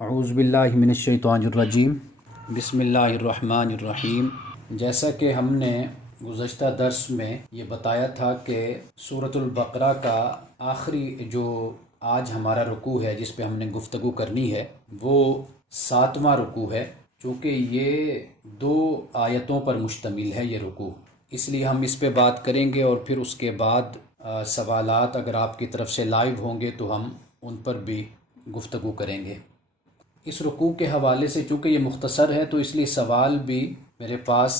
اعوذ باللہ من الشیطان الرجیم بسم اللہ الرحمن الرحیم۔ جیسا کہ ہم نے گزشتہ درس میں یہ بتایا تھا کہ سورۃ البقرہ کا آخری جو آج ہمارا رکوع ہے جس پہ ہم نے گفتگو کرنی ہے وہ 7واں رکوع ہے، چونکہ یہ 2 آیتوں پر مشتمل ہے یہ رکوع، اس لیے ہم اس پہ بات کریں گے اور پھر اس کے بعد سوالات اگر آپ کی طرف سے لائیو ہوں گے تو ہم ان پر بھی گفتگو کریں گے۔ اس رکوع کے حوالے سے چونکہ یہ مختصر ہے تو اس لیے سوال بھی میرے پاس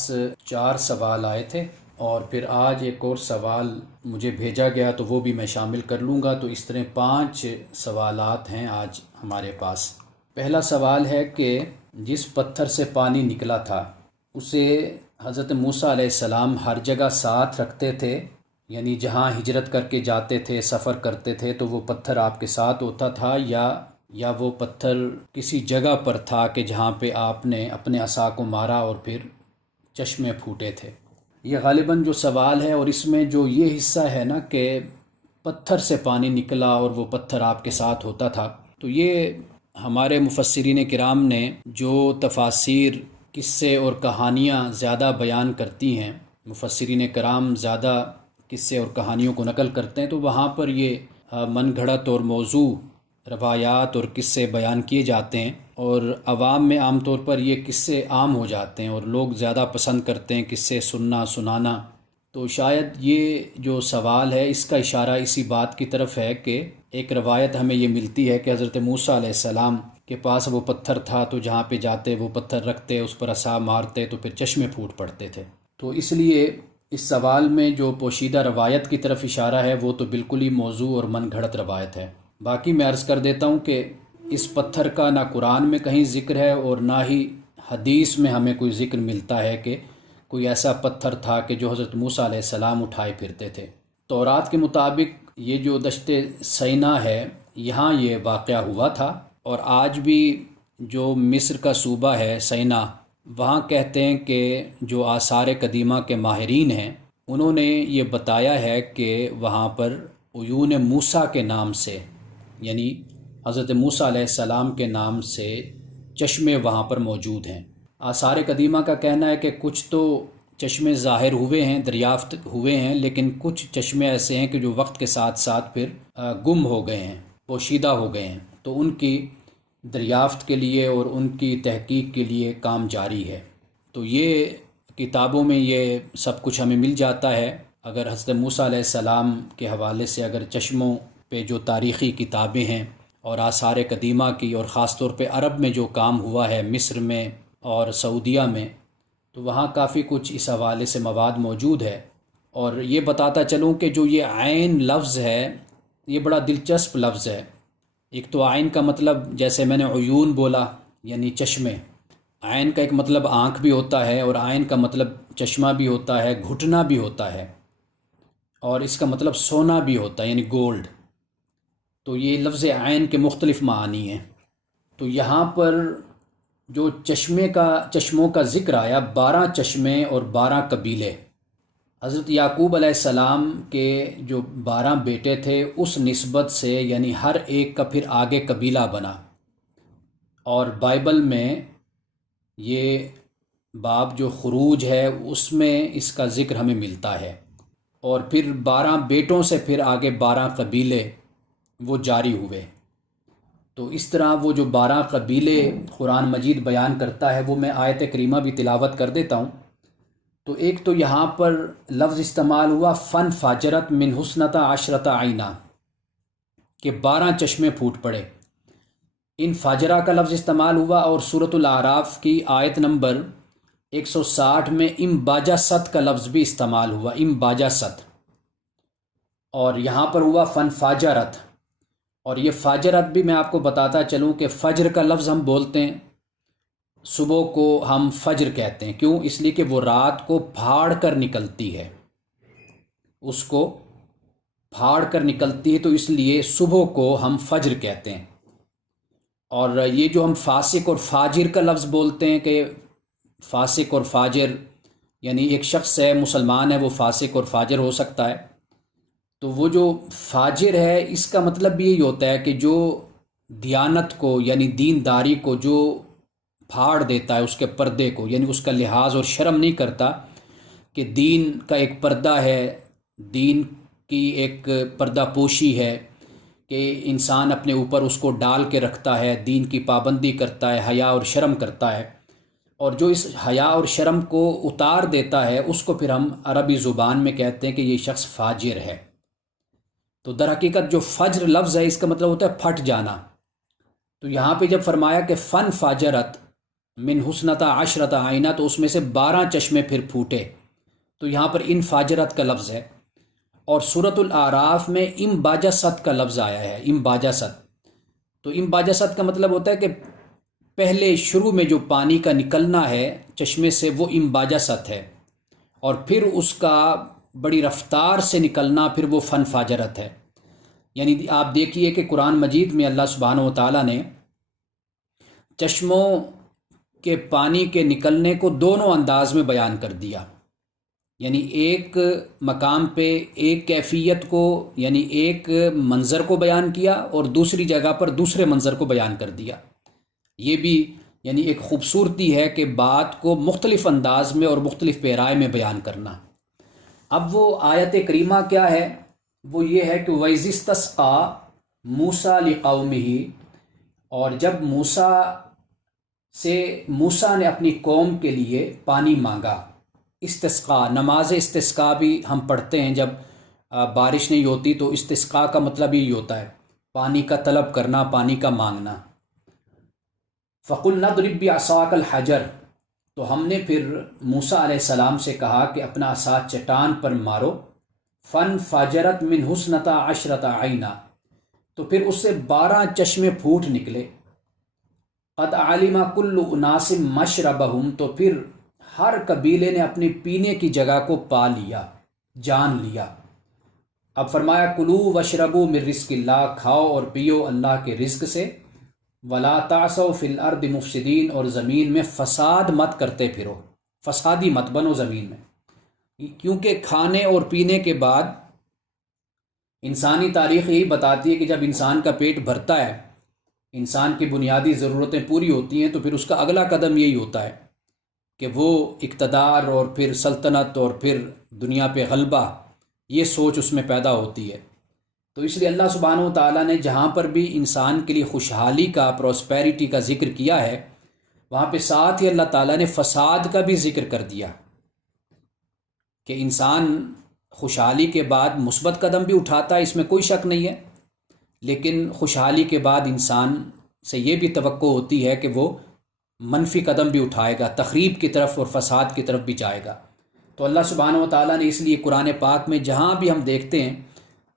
4 سوال آئے تھے، اور پھر آج ایک اور سوال مجھے بھیجا گیا تو وہ بھی میں شامل کر لوں گا، تو اس طرح 5 سوالات ہیں آج ہمارے پاس۔ پہلا سوال ہے کہ جس پتھر سے پانی نکلا تھا اسے حضرت موسیٰ علیہ السلام ہر جگہ ساتھ رکھتے تھے، یعنی جہاں ہجرت کر کے جاتے تھے، سفر کرتے تھے تو وہ پتھر آپ کے ساتھ ہوتا تھا، یا وہ پتھر کسی جگہ پر تھا کہ جہاں پہ آپ نے اپنے عصا کو مارا اور پھر چشمے پھوٹے تھے؟ یہ غالباً جو سوال ہے، اور اس میں جو یہ حصہ ہے نا کہ پتھر سے پانی نکلا اور وہ پتھر آپ کے ساتھ ہوتا تھا، تو یہ ہمارے مفسرین کرام نے جو تفاسیر، قصے اور کہانیاں زیادہ بیان کرتی ہیں، مفسرین کرام زیادہ قصے اور کہانیوں کو نقل کرتے ہیں، تو وہاں پر یہ من گھڑت اور موضوع روایات اور قصے بیان کیے جاتے ہیں، اور عوام میں عام طور پر یہ قصے عام ہو جاتے ہیں اور لوگ زیادہ پسند کرتے ہیں قصے سنانا۔ تو شاید یہ جو سوال ہے اس کا اشارہ اسی بات کی طرف ہے کہ ایک روایت ہمیں یہ ملتی ہے کہ حضرت موسیٰ علیہ السلام کے پاس وہ پتھر تھا، تو جہاں پہ جاتے وہ پتھر رکھتے، اس پر عصا مارتے تو پھر چشمے پھوٹ پڑتے تھے۔ تو اس لیے اس سوال میں جو پوشیدہ روایت کی طرف اشارہ ہے وہ تو بالکل ہی موضوع اور من گھڑت روایت ہے۔ باقی میں عرض کر دیتا ہوں کہ اس پتھر کا نہ قرآن میں کہیں ذکر ہے اور نہ ہی حدیث میں ہمیں کوئی ذکر ملتا ہے کہ کوئی ایسا پتھر تھا کہ جو حضرت موسیٰ علیہ السلام اٹھائے پھرتے تھے۔ تورات کے مطابق یہ جو دشت سینا ہے یہاں یہ واقعہ ہوا تھا، اور آج بھی جو مصر کا صوبہ ہے سینا، وہاں کہتے ہیں کہ جو آثار قدیمہ کے ماہرین ہیں انہوں نے یہ بتایا ہے کہ وہاں پر عیون موسیٰ کے نام سے، یعنی حضرت موسیٰ علیہ السلام کے نام سے چشمے وہاں پر موجود ہیں۔ آثار قدیمہ کا کہنا ہے کہ کچھ تو چشمے ظاہر ہوئے ہیں، دریافت ہوئے ہیں، لیکن کچھ چشمے ایسے ہیں کہ جو وقت کے ساتھ ساتھ پھر گم ہو گئے ہیں، پوشیدہ ہو گئے ہیں، تو ان کی دریافت کے لیے اور ان کی تحقیق کے لیے کام جاری ہے۔ تو یہ کتابوں میں یہ سب کچھ ہمیں مل جاتا ہے۔ اگر حضرت موسیٰ علیہ السلام کے حوالے سے اگر چشموں پہ جو تاریخی کتابیں ہیں اور آثار قدیمہ کی، اور خاص طور پہ عرب میں جو کام ہوا ہے مصر میں اور سعودیہ میں، تو وہاں کافی کچھ اس حوالے سے مواد موجود ہے۔ اور یہ بتاتا چلوں کہ جو یہ عین لفظ ہے یہ بڑا دلچسپ لفظ ہے۔ ایک تو عین کا مطلب جیسے میں نے عیون بولا یعنی چشمے، عین کا ایک مطلب آنکھ بھی ہوتا ہے، اور عین کا مطلب چشمہ بھی ہوتا ہے، گھٹنا بھی ہوتا ہے، اور اس کا مطلب سونا بھی ہوتا ہے یعنی گولڈ۔ تو یہ لفظ عین کے مختلف معانی ہیں۔ تو یہاں پر جو چشموں کا ذکر آیا، 12 چشمے اور 12 قبیلے، حضرت یعقوب علیہ السلام کے جو 12 بیٹے تھے اس نسبت سے، یعنی ہر ایک کا پھر آگے قبیلہ بنا، اور بائبل میں یہ باب جو خروج ہے اس میں اس کا ذکر ہمیں ملتا ہے، اور پھر 12 بیٹوں سے پھر آگے 12 قبیلے وہ جاری ہوئے۔ تو اس طرح وہ جو 12 قبیلے قرآن مجید بیان کرتا ہے وہ میں آیت کریمہ بھی تلاوت کر دیتا ہوں۔ تو ایک تو یہاں پر لفظ استعمال ہوا فن فاجرت من حسنتا عشرت عینہ، کہ 12 چشمے پھوٹ پڑے، ان فاجرہ کا لفظ استعمال ہوا، اور سورۃ الاعراف کی آیت نمبر 160 میں ام باجا ست کا لفظ بھی استعمال ہوا، ام باجا ست، اور یہاں پر ہوا فن فاجرت۔ اور یہ فاجرت بھی میں آپ کو بتاتا چلوں کہ فجر کا لفظ ہم بولتے ہیں، صبح کو ہم فجر کہتے ہیں، کیوں؟ اس لیے کہ وہ رات کو پھاڑ کر نکلتی ہے، اس کو پھاڑ کر نکلتی ہے، تو اس لیے صبح کو ہم فجر کہتے ہیں۔ اور یہ جو ہم فاسق اور فاجر کا لفظ بولتے ہیں کہ فاسق اور فاجر، یعنی ایک شخص ہے مسلمان ہے وہ فاسق اور فاجر ہو سکتا ہے، تو وہ جو فاجر ہے اس کا مطلب بھی یہی ہوتا ہے کہ جو دیانت کو یعنی دینداری کو جو پھاڑ دیتا ہے، اس کے پردے کو، یعنی اس کا لحاظ اور شرم نہیں کرتا کہ دین کا ایک پردہ ہے، دین کی ایک پردہ پوشی ہے کہ انسان اپنے اوپر اس کو ڈال کے رکھتا ہے، دین کی پابندی کرتا ہے، حیا اور شرم کرتا ہے، اور جو اس حیا اور شرم کو اتار دیتا ہے اس کو پھر ہم عربی زبان میں کہتے ہیں کہ یہ شخص فاجر ہے۔ تو در حقیقت جو فجر لفظ ہے اس کا مطلب ہوتا ہے پھٹ جانا۔ تو یہاں پہ جب فرمایا کہ فن فاجرت من حسنتا عشرت آئینہ، تو اس میں سے 12 چشمے پھر پھوٹے، تو یہاں پر ان فاجرت کا لفظ ہے۔ اور سورۃ الاعراف میں ام باجست کا لفظ آیا ہے، ام باجست۔ تو ام باجست کا مطلب ہوتا ہے کہ پہلے شروع میں جو پانی کا نکلنا ہے چشمے سے وہ ام باجست ہے، اور پھر اس کا بڑی رفتار سے نکلنا پھر وہ فن فاجرت ہے۔ یعنی آپ دیکھیے کہ قرآن مجید میں اللہ سبحانہ و تعالیٰ نے چشموں کے پانی کے نکلنے کو دونوں انداز میں بیان کر دیا، یعنی ایک مقام پہ ایک کیفیت کو، یعنی ایک منظر کو بیان کیا، اور دوسری جگہ پر دوسرے منظر کو بیان کر دیا۔ یہ بھی یعنی ایک خوبصورتی ہے کہ بات کو مختلف انداز میں اور مختلف پیرائے میں بیان کرنا۔ اب وہ آیت کریمہ کیا ہے؟ وہ یہ ہے کہ وَإِذِ اسْتَسْقَىٰ مُوسَىٰ لِقَوْمِهِ، اور جب موسیٰ نے اپنی قوم کے لیے پانی مانگا۔ استسقاء، نماز استسقاء بھی ہم پڑھتے ہیں جب بارش نہیں ہوتی، تو استسقاء کا مطلب یہی ہوتا ہے پانی کا طلب کرنا، پانی کا مانگنا۔ فَقُلْنَا اضْرِب بِعَصَاكَ الْحَجَرَ، تو ہم نے پھر موسیٰ علیہ السلام سے کہا کہ اپنا عصا چٹان پر مارو۔ فن فاجرت من حسنتا عشرت عینہ، تو پھر اس سے 12 چشمے پھوٹ نکلے۔ قد علم کل اناس مشربہم، تو پھر ہر قبیلے نے اپنی پینے کی جگہ کو پا لیا، جان لیا۔ اب فرمایا کلوا واشربوا من رزق اللہ، کھاؤ اور پیو اللہ کے رزق سے۔ ولا تعثوا فی الارض مفسدین، اور زمین میں فساد مت کرتے پھرو، فسادی مت بنو زمین میں۔ کیونکہ کھانے اور پینے کے بعد انسانی تاریخ یہی بتاتی ہے کہ جب انسان کا پیٹ بھرتا ہے، انسان کی بنیادی ضرورتیں پوری ہوتی ہیں، تو پھر اس کا اگلا قدم یہی ہوتا ہے کہ وہ اقتدار اور پھر سلطنت اور پھر دنیا پہ غلبہ، یہ سوچ اس میں پیدا ہوتی ہے۔ تو اس لیے اللہ سبحانہ و تعالیٰ نے جہاں پر بھی انسان کے لیے خوشحالی کا، پروسپیرٹی کا ذکر کیا ہے، وہاں پہ ساتھ ہی اللہ تعالیٰ نے فساد کا بھی ذکر کر دیا کہ انسان خوشحالی کے بعد مثبت قدم بھی اٹھاتا ہے، اس میں کوئی شک نہیں ہے، لیکن خوشحالی کے بعد انسان سے یہ بھی توقع ہوتی ہے کہ وہ منفی قدم بھی اٹھائے گا، تخریب کی طرف اور فساد کی طرف بھی جائے گا۔ تو اللہ سبحانہ و تعالیٰ نے اس لیے قرآن پاک میں جہاں بھی ہم دیکھتے ہیں،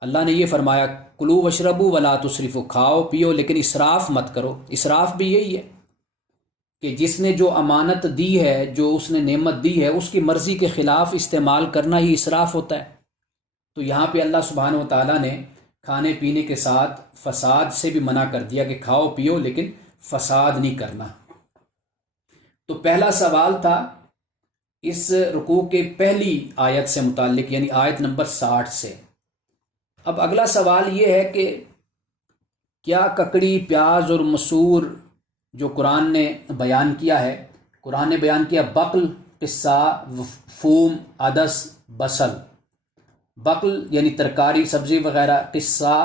اللہ نے یہ فرمایا کلوا واشربوا ولا تسرفوا، کھاؤ پیو لیکن اسراف مت کرو۔ اسراف بھی یہی ہے کہ جس نے جو امانت دی ہے، جو اس نے نعمت دی ہے، اس کی مرضی کے خلاف استعمال کرنا ہی اسراف ہوتا ہے۔ تو یہاں پہ اللہ سبحانہ و تعالیٰ نے کھانے پینے کے ساتھ فساد سے بھی منع کر دیا کہ کھاؤ پیو لیکن فساد نہیں کرنا۔ تو پہلا سوال تھا اس رکوع کے پہلی آیت سے متعلق، یعنی آیت نمبر 60 سے۔ اب اگلا سوال یہ ہے کہ کیا ککڑی، پیاز اور مسور جو قرآن نے بیان کیا ہے، قرآن نے بیان کیا بقل، قصہ، فوم، عدس، بصل۔ بقل یعنی ترکاری، سبزی وغیرہ، قصہ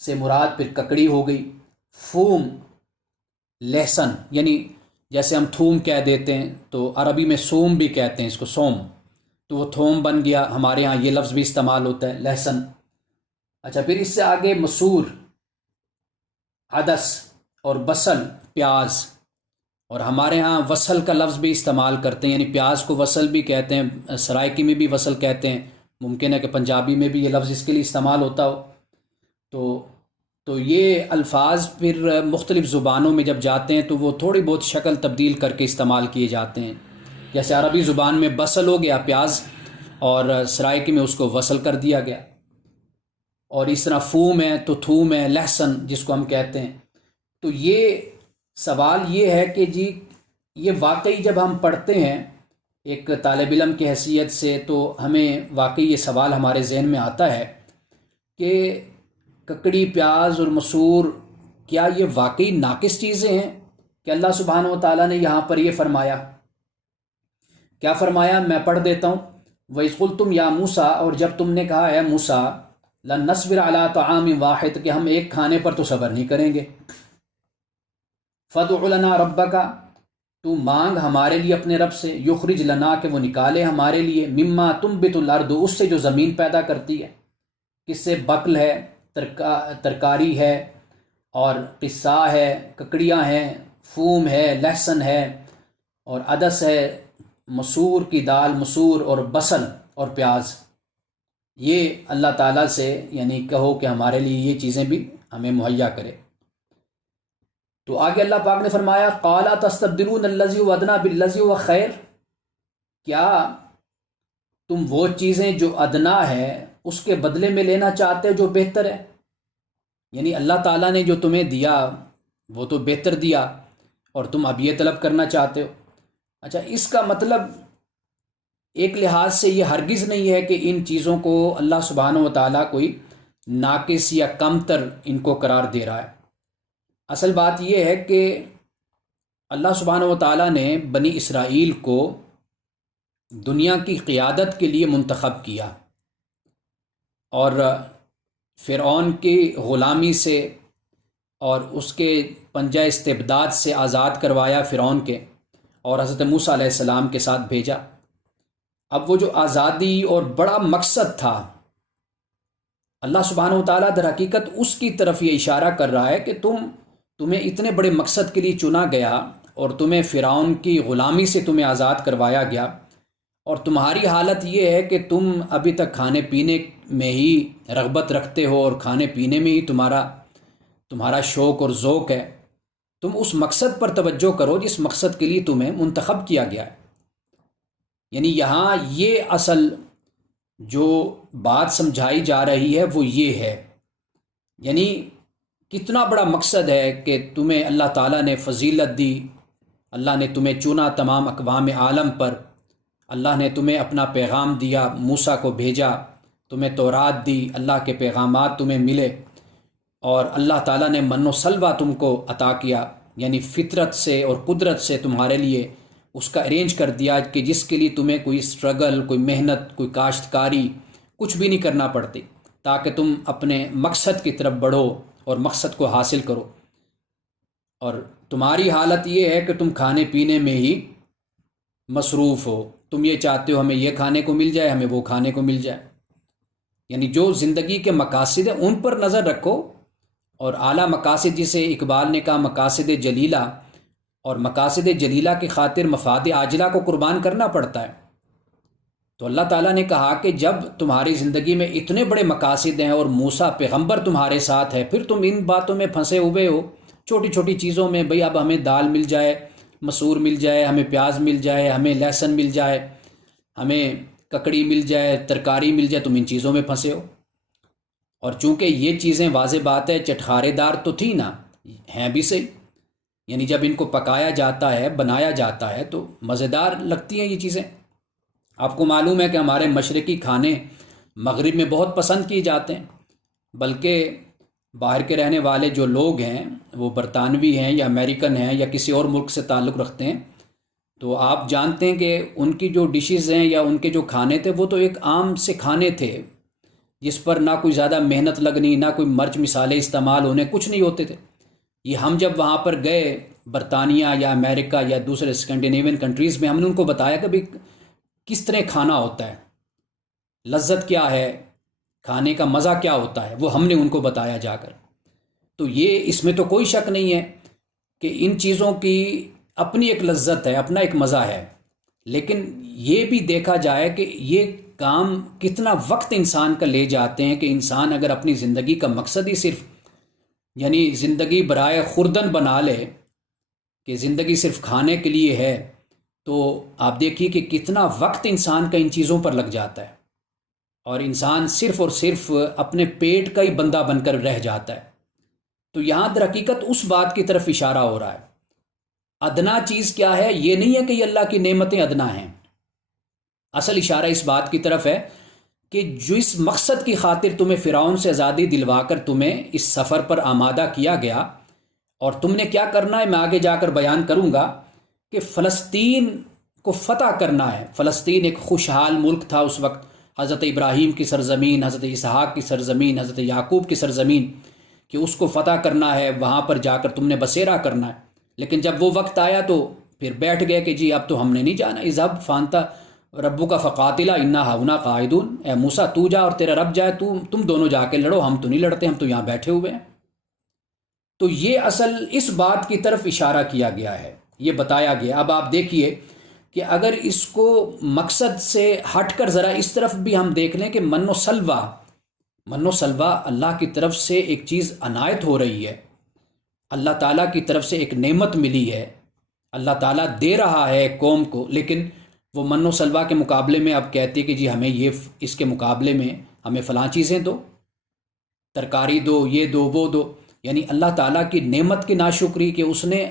سے مراد پھر ککڑی ہو گئی، فوم لہسن، یعنی جیسے ہم تھوم کہہ دیتے ہیں تو عربی میں سوم بھی کہتے ہیں اس کو، سوم، تو وہ تھوم بن گیا، ہمارے ہاں یہ لفظ بھی استعمال ہوتا ہے، لہسن۔ اچھا، پھر اس سے آگے مسور، عدس اور بصل، پیاز، اور ہمارے ہاں وصل کا لفظ بھی استعمال کرتے ہیں، یعنی پیاز کو وصل بھی کہتے ہیں، سرائکی میں بھی وصل کہتے ہیں، ممکن ہے کہ پنجابی میں بھی یہ لفظ اس کے لیے استعمال ہوتا ہو۔ تو یہ الفاظ پھر مختلف زبانوں میں جب جاتے ہیں تو وہ تھوڑی بہت شکل تبدیل کر کے استعمال کیے جاتے ہیں۔ جیسے عربی زبان میں بصل ہو گیا پیاز، اور سرائکی میں اس کو وصل کر دیا گیا، اور اس طرح فوم ہے تو تھوم ہے، لہسن جس کو ہم کہتے ہیں۔ تو یہ سوال یہ ہے کہ جی یہ واقعی جب ہم پڑھتے ہیں ایک طالب علم کی حیثیت سے، تو ہمیں واقعی یہ سوال ہمارے ذہن میں آتا ہے کہ ککڑی، پیاز اور مسور کیا یہ واقعی ناقص چیزیں ہیں کہ اللہ سبحانہ و تعالیٰ نے یہاں پر یہ فرمایا؟ کیا فرمایا؟ میں پڑھ دیتا ہوں۔ وَإِذْ قُلْتُمْ يَا مُوسَىٰ، اور جب تم نے کہا اے موسیٰ، لَن نَّصْبِرَ عَلَىٰ طَعَامٍ وَاحِدٍ، کہ ہم ایک کھانے پر تو صبر نہیں کریں گے۔ فَادْعُ لَنَا رَبَّكَ، تو مانگ ہمارے لیے اپنے رب سے، یخرج لنا، کہ وہ نکالے ہمارے لیے، مما تنبت الارض، اس سے جو زمین پیدا کرتی ہے۔ کس سے؟ بقل ہے، ترکاری ہے، اور قصا ہے، ککڑیاں ہیں، فوم ہے، لہسن ہے، اور عدس ہے، مسور کی دال، مسور، اور بصل اور پیاز۔ یہ اللہ تعالیٰ سے یعنی کہو کہ ہمارے لیے یہ چیزیں بھی ہمیں مہیا کرے۔ تو آگے اللہ پاک نے فرمایا قَالَ تَسْتَبْدِلُونَ الَّذِي هُوَ أَدْنَىٰ بِالَّذِي هُوَ خَيْرٌ، کیا تم وہ چیزیں جو ادنا ہے اس کے بدلے میں لینا چاہتے ہو جو بہتر ہے؟ یعنی اللہ تعالیٰ نے جو تمہیں دیا وہ تو بہتر دیا، اور تم اب یہ طلب کرنا چاہتے ہو۔ اچھا، اس کا مطلب ایک لحاظ سے یہ ہرگز نہیں ہے کہ ان چیزوں کو اللہ سبحانہ و تعالیٰ کوئی ناقص یا کم تر ان کو قرار دے رہا ہے۔ اصل بات یہ ہے کہ اللہ سبحانہ و تعالیٰ نے بنی اسرائیل کو دنیا کی قیادت کے لیے منتخب کیا، اور فرعون کی غلامی سے اور اس کے پنجہ استبداد سے آزاد کروایا فرعون کے، اور حضرت موسیٰ علیہ السلام کے ساتھ بھیجا۔ اب وہ جو آزادی اور بڑا مقصد تھا، اللہ سبحانہ و تعالیٰ در حقیقت اس کی طرف یہ اشارہ کر رہا ہے کہ تمہیں اتنے بڑے مقصد کے لیے چنا گیا، اور تمہیں فرعون کی غلامی سے تمہیں آزاد کروایا گیا، اور تمہاری حالت یہ ہے کہ تم ابھی تک کھانے پینے میں ہی رغبت رکھتے ہو، اور کھانے پینے میں ہی تمہارا شوق اور ذوق ہے۔ تم اس مقصد پر توجہ کرو جس مقصد کے لیے تمہیں منتخب کیا گیا ہے۔ یعنی یہاں یہ اصل جو بات سمجھائی جا رہی ہے وہ یہ ہے، یعنی کتنا بڑا مقصد ہے کہ تمہیں اللہ تعالیٰ نے فضیلت دی، اللہ نے تمہیں چنا تمام اقوام عالم پر، اللہ نے تمہیں اپنا پیغام دیا، موسیٰ کو بھیجا، تمہیں تورات دی، اللہ کے پیغامات تمہیں ملے، اور اللہ تعالیٰ نے من و سلوہ تم کو عطا کیا، یعنی فطرت سے اور قدرت سے تمہارے لیے اس کا ارینج کر دیا کہ جس کے لیے تمہیں کوئی سٹرگل، کوئی محنت، کوئی کاشتکاری کچھ بھی نہیں کرنا پڑتی، تاکہ تم اپنے مقصد کی طرف بڑھو اور مقصد کو حاصل کرو۔ اور تمہاری حالت یہ ہے کہ تم کھانے پینے میں ہی مصروف ہو، تم یہ چاہتے ہو ہمیں یہ کھانے کو مل جائے، ہمیں وہ کھانے کو مل جائے۔ یعنی جو زندگی کے مقاصد ہیں ان پر نظر رکھو، اور اعلیٰ مقاصد جسے اقبال نے کہا مقاصد جلیلہ، اور مقاصد جلیلہ کی خاطر مفاد عاجلہ کو قربان کرنا پڑتا ہے۔ تو اللہ تعالیٰ نے کہا کہ جب تمہاری زندگی میں اتنے بڑے مقاصد ہیں اور موسیٰ پیغمبر تمہارے ساتھ ہے، پھر تم ان باتوں میں پھنسے ہوئے ہو، چھوٹی چھوٹی چیزوں میں، بھئی اب ہمیں دال مل جائے، مسور مل جائے، ہمیں پیاز مل جائے، ہمیں لہسن مل جائے، ہمیں ککڑی مل جائے، ترکاری مل جائے، تم ان چیزوں میں پھنسے ہو۔ اور چونکہ یہ چیزیں واضح بات ہے چٹخارے دار تو تھی نا، ہیں بھی صحیح، یعنی جب ان کو پکایا جاتا ہے، بنایا جاتا ہے تو مزیدار لگتی ہیں یہ چیزیں۔ آپ کو معلوم ہے کہ ہمارے مشرقی کھانے مغرب میں بہت پسند کیے جاتے ہیں، بلکہ باہر کے رہنے والے جو لوگ ہیں، وہ برطانوی ہیں یا امریکن ہیں یا کسی اور ملک سے تعلق رکھتے ہیں، تو آپ جانتے ہیں کہ ان کی جو ڈشز ہیں یا ان کے جو کھانے تھے وہ تو ایک عام سے کھانے تھے، جس پر نہ کوئی زیادہ محنت لگنی، نہ کوئی مرچ مسالے استعمال ہونے، کچھ نہیں ہوتے تھے۔ یہ ہم جب وہاں پر گئے برطانیہ یا امریکہ یا دوسرے اسکینڈینیوین کنٹریز میں، ہم نے ان کو بتایا کہ بھئی کس طرح کھانا ہوتا ہے، لذت کیا ہے، کھانے کا مزہ کیا ہوتا ہے، وہ ہم نے ان کو بتایا جا کر۔ تو یہ اس میں تو کوئی شک نہیں ہے کہ ان چیزوں کی اپنی ایک لذت ہے، اپنا ایک مزہ ہے، لیکن یہ بھی دیکھا جائے کہ یہ کام کتنا وقت انسان کا لے جاتے ہیں، کہ انسان اگر اپنی زندگی کا مقصد ہی صرف یعنی زندگی برائے خوردن بنا لے کہ زندگی صرف کھانے کے لیے ہے، تو آپ دیکھیے کہ کتنا وقت انسان کا ان چیزوں پر لگ جاتا ہے، اور انسان صرف اور صرف اپنے پیٹ کا ہی بندہ بن کر رہ جاتا ہے۔ تو یہاں در حقیقت اس بات کی طرف اشارہ ہو رہا ہے۔ ادنا چیز کیا ہے؟ یہ نہیں ہے کہ یہ اللہ کی نعمتیں ادنا ہیں، اصل اشارہ اس بات کی طرف ہے کہ جس مقصد کی خاطر تمہیں فرعون سے آزادی دلوا کر تمہیں اس سفر پر آمادہ کیا گیا، اور تم نے کیا کرنا ہے میں آگے جا کر بیان کروں گا کہ فلسطین کو فتح کرنا ہے۔ فلسطین ایک خوشحال ملک تھا اس وقت، حضرت ابراہیم کی سرزمین، حضرت اسحاق کی سرزمین، حضرت یعقوب کی سرزمین، کہ اس کو فتح کرنا ہے، وہاں پر جا کر تم نے بسیرا کرنا ہے۔ لیکن جب وہ وقت آیا تو پھر بیٹھ گئے کہ جی اب تو ہم نے نہیں جانا۔ اذهب فانت ربک فقاتلا انا ہاہنا قاعدون، اے موسیٰ تو جا اور تیرا رب جائے، تم دونوں جا کے لڑو، ہم تو نہیں لڑتے، ہم تو یہاں بیٹھے ہوئے ہیں۔ تو یہ اصل اس بات کی طرف اشارہ کیا گیا ہے، یہ بتایا گیا۔ اب آپ دیکھیے کہ اگر اس کو مقصد سے ہٹ کر ذرا اس طرف بھی ہم دیکھ لیں کہ من و سلوہ اللہ کی طرف سے ایک چیز عنایت ہو رہی ہے، اللہ تعالیٰ کی طرف سے ایک نعمت ملی ہے، اللہ تعالیٰ دے رہا ہے قوم کو، لیکن وہ من و سلوہ کے مقابلے میں اب کہتی ہے کہ جی ہمیں یہ، اس کے مقابلے میں ہمیں فلاں چیزیں دو، ترکاری دو، یہ دو، وہ دو۔ یعنی اللہ تعالیٰ کی نعمت کی ناشکری کہ اس نے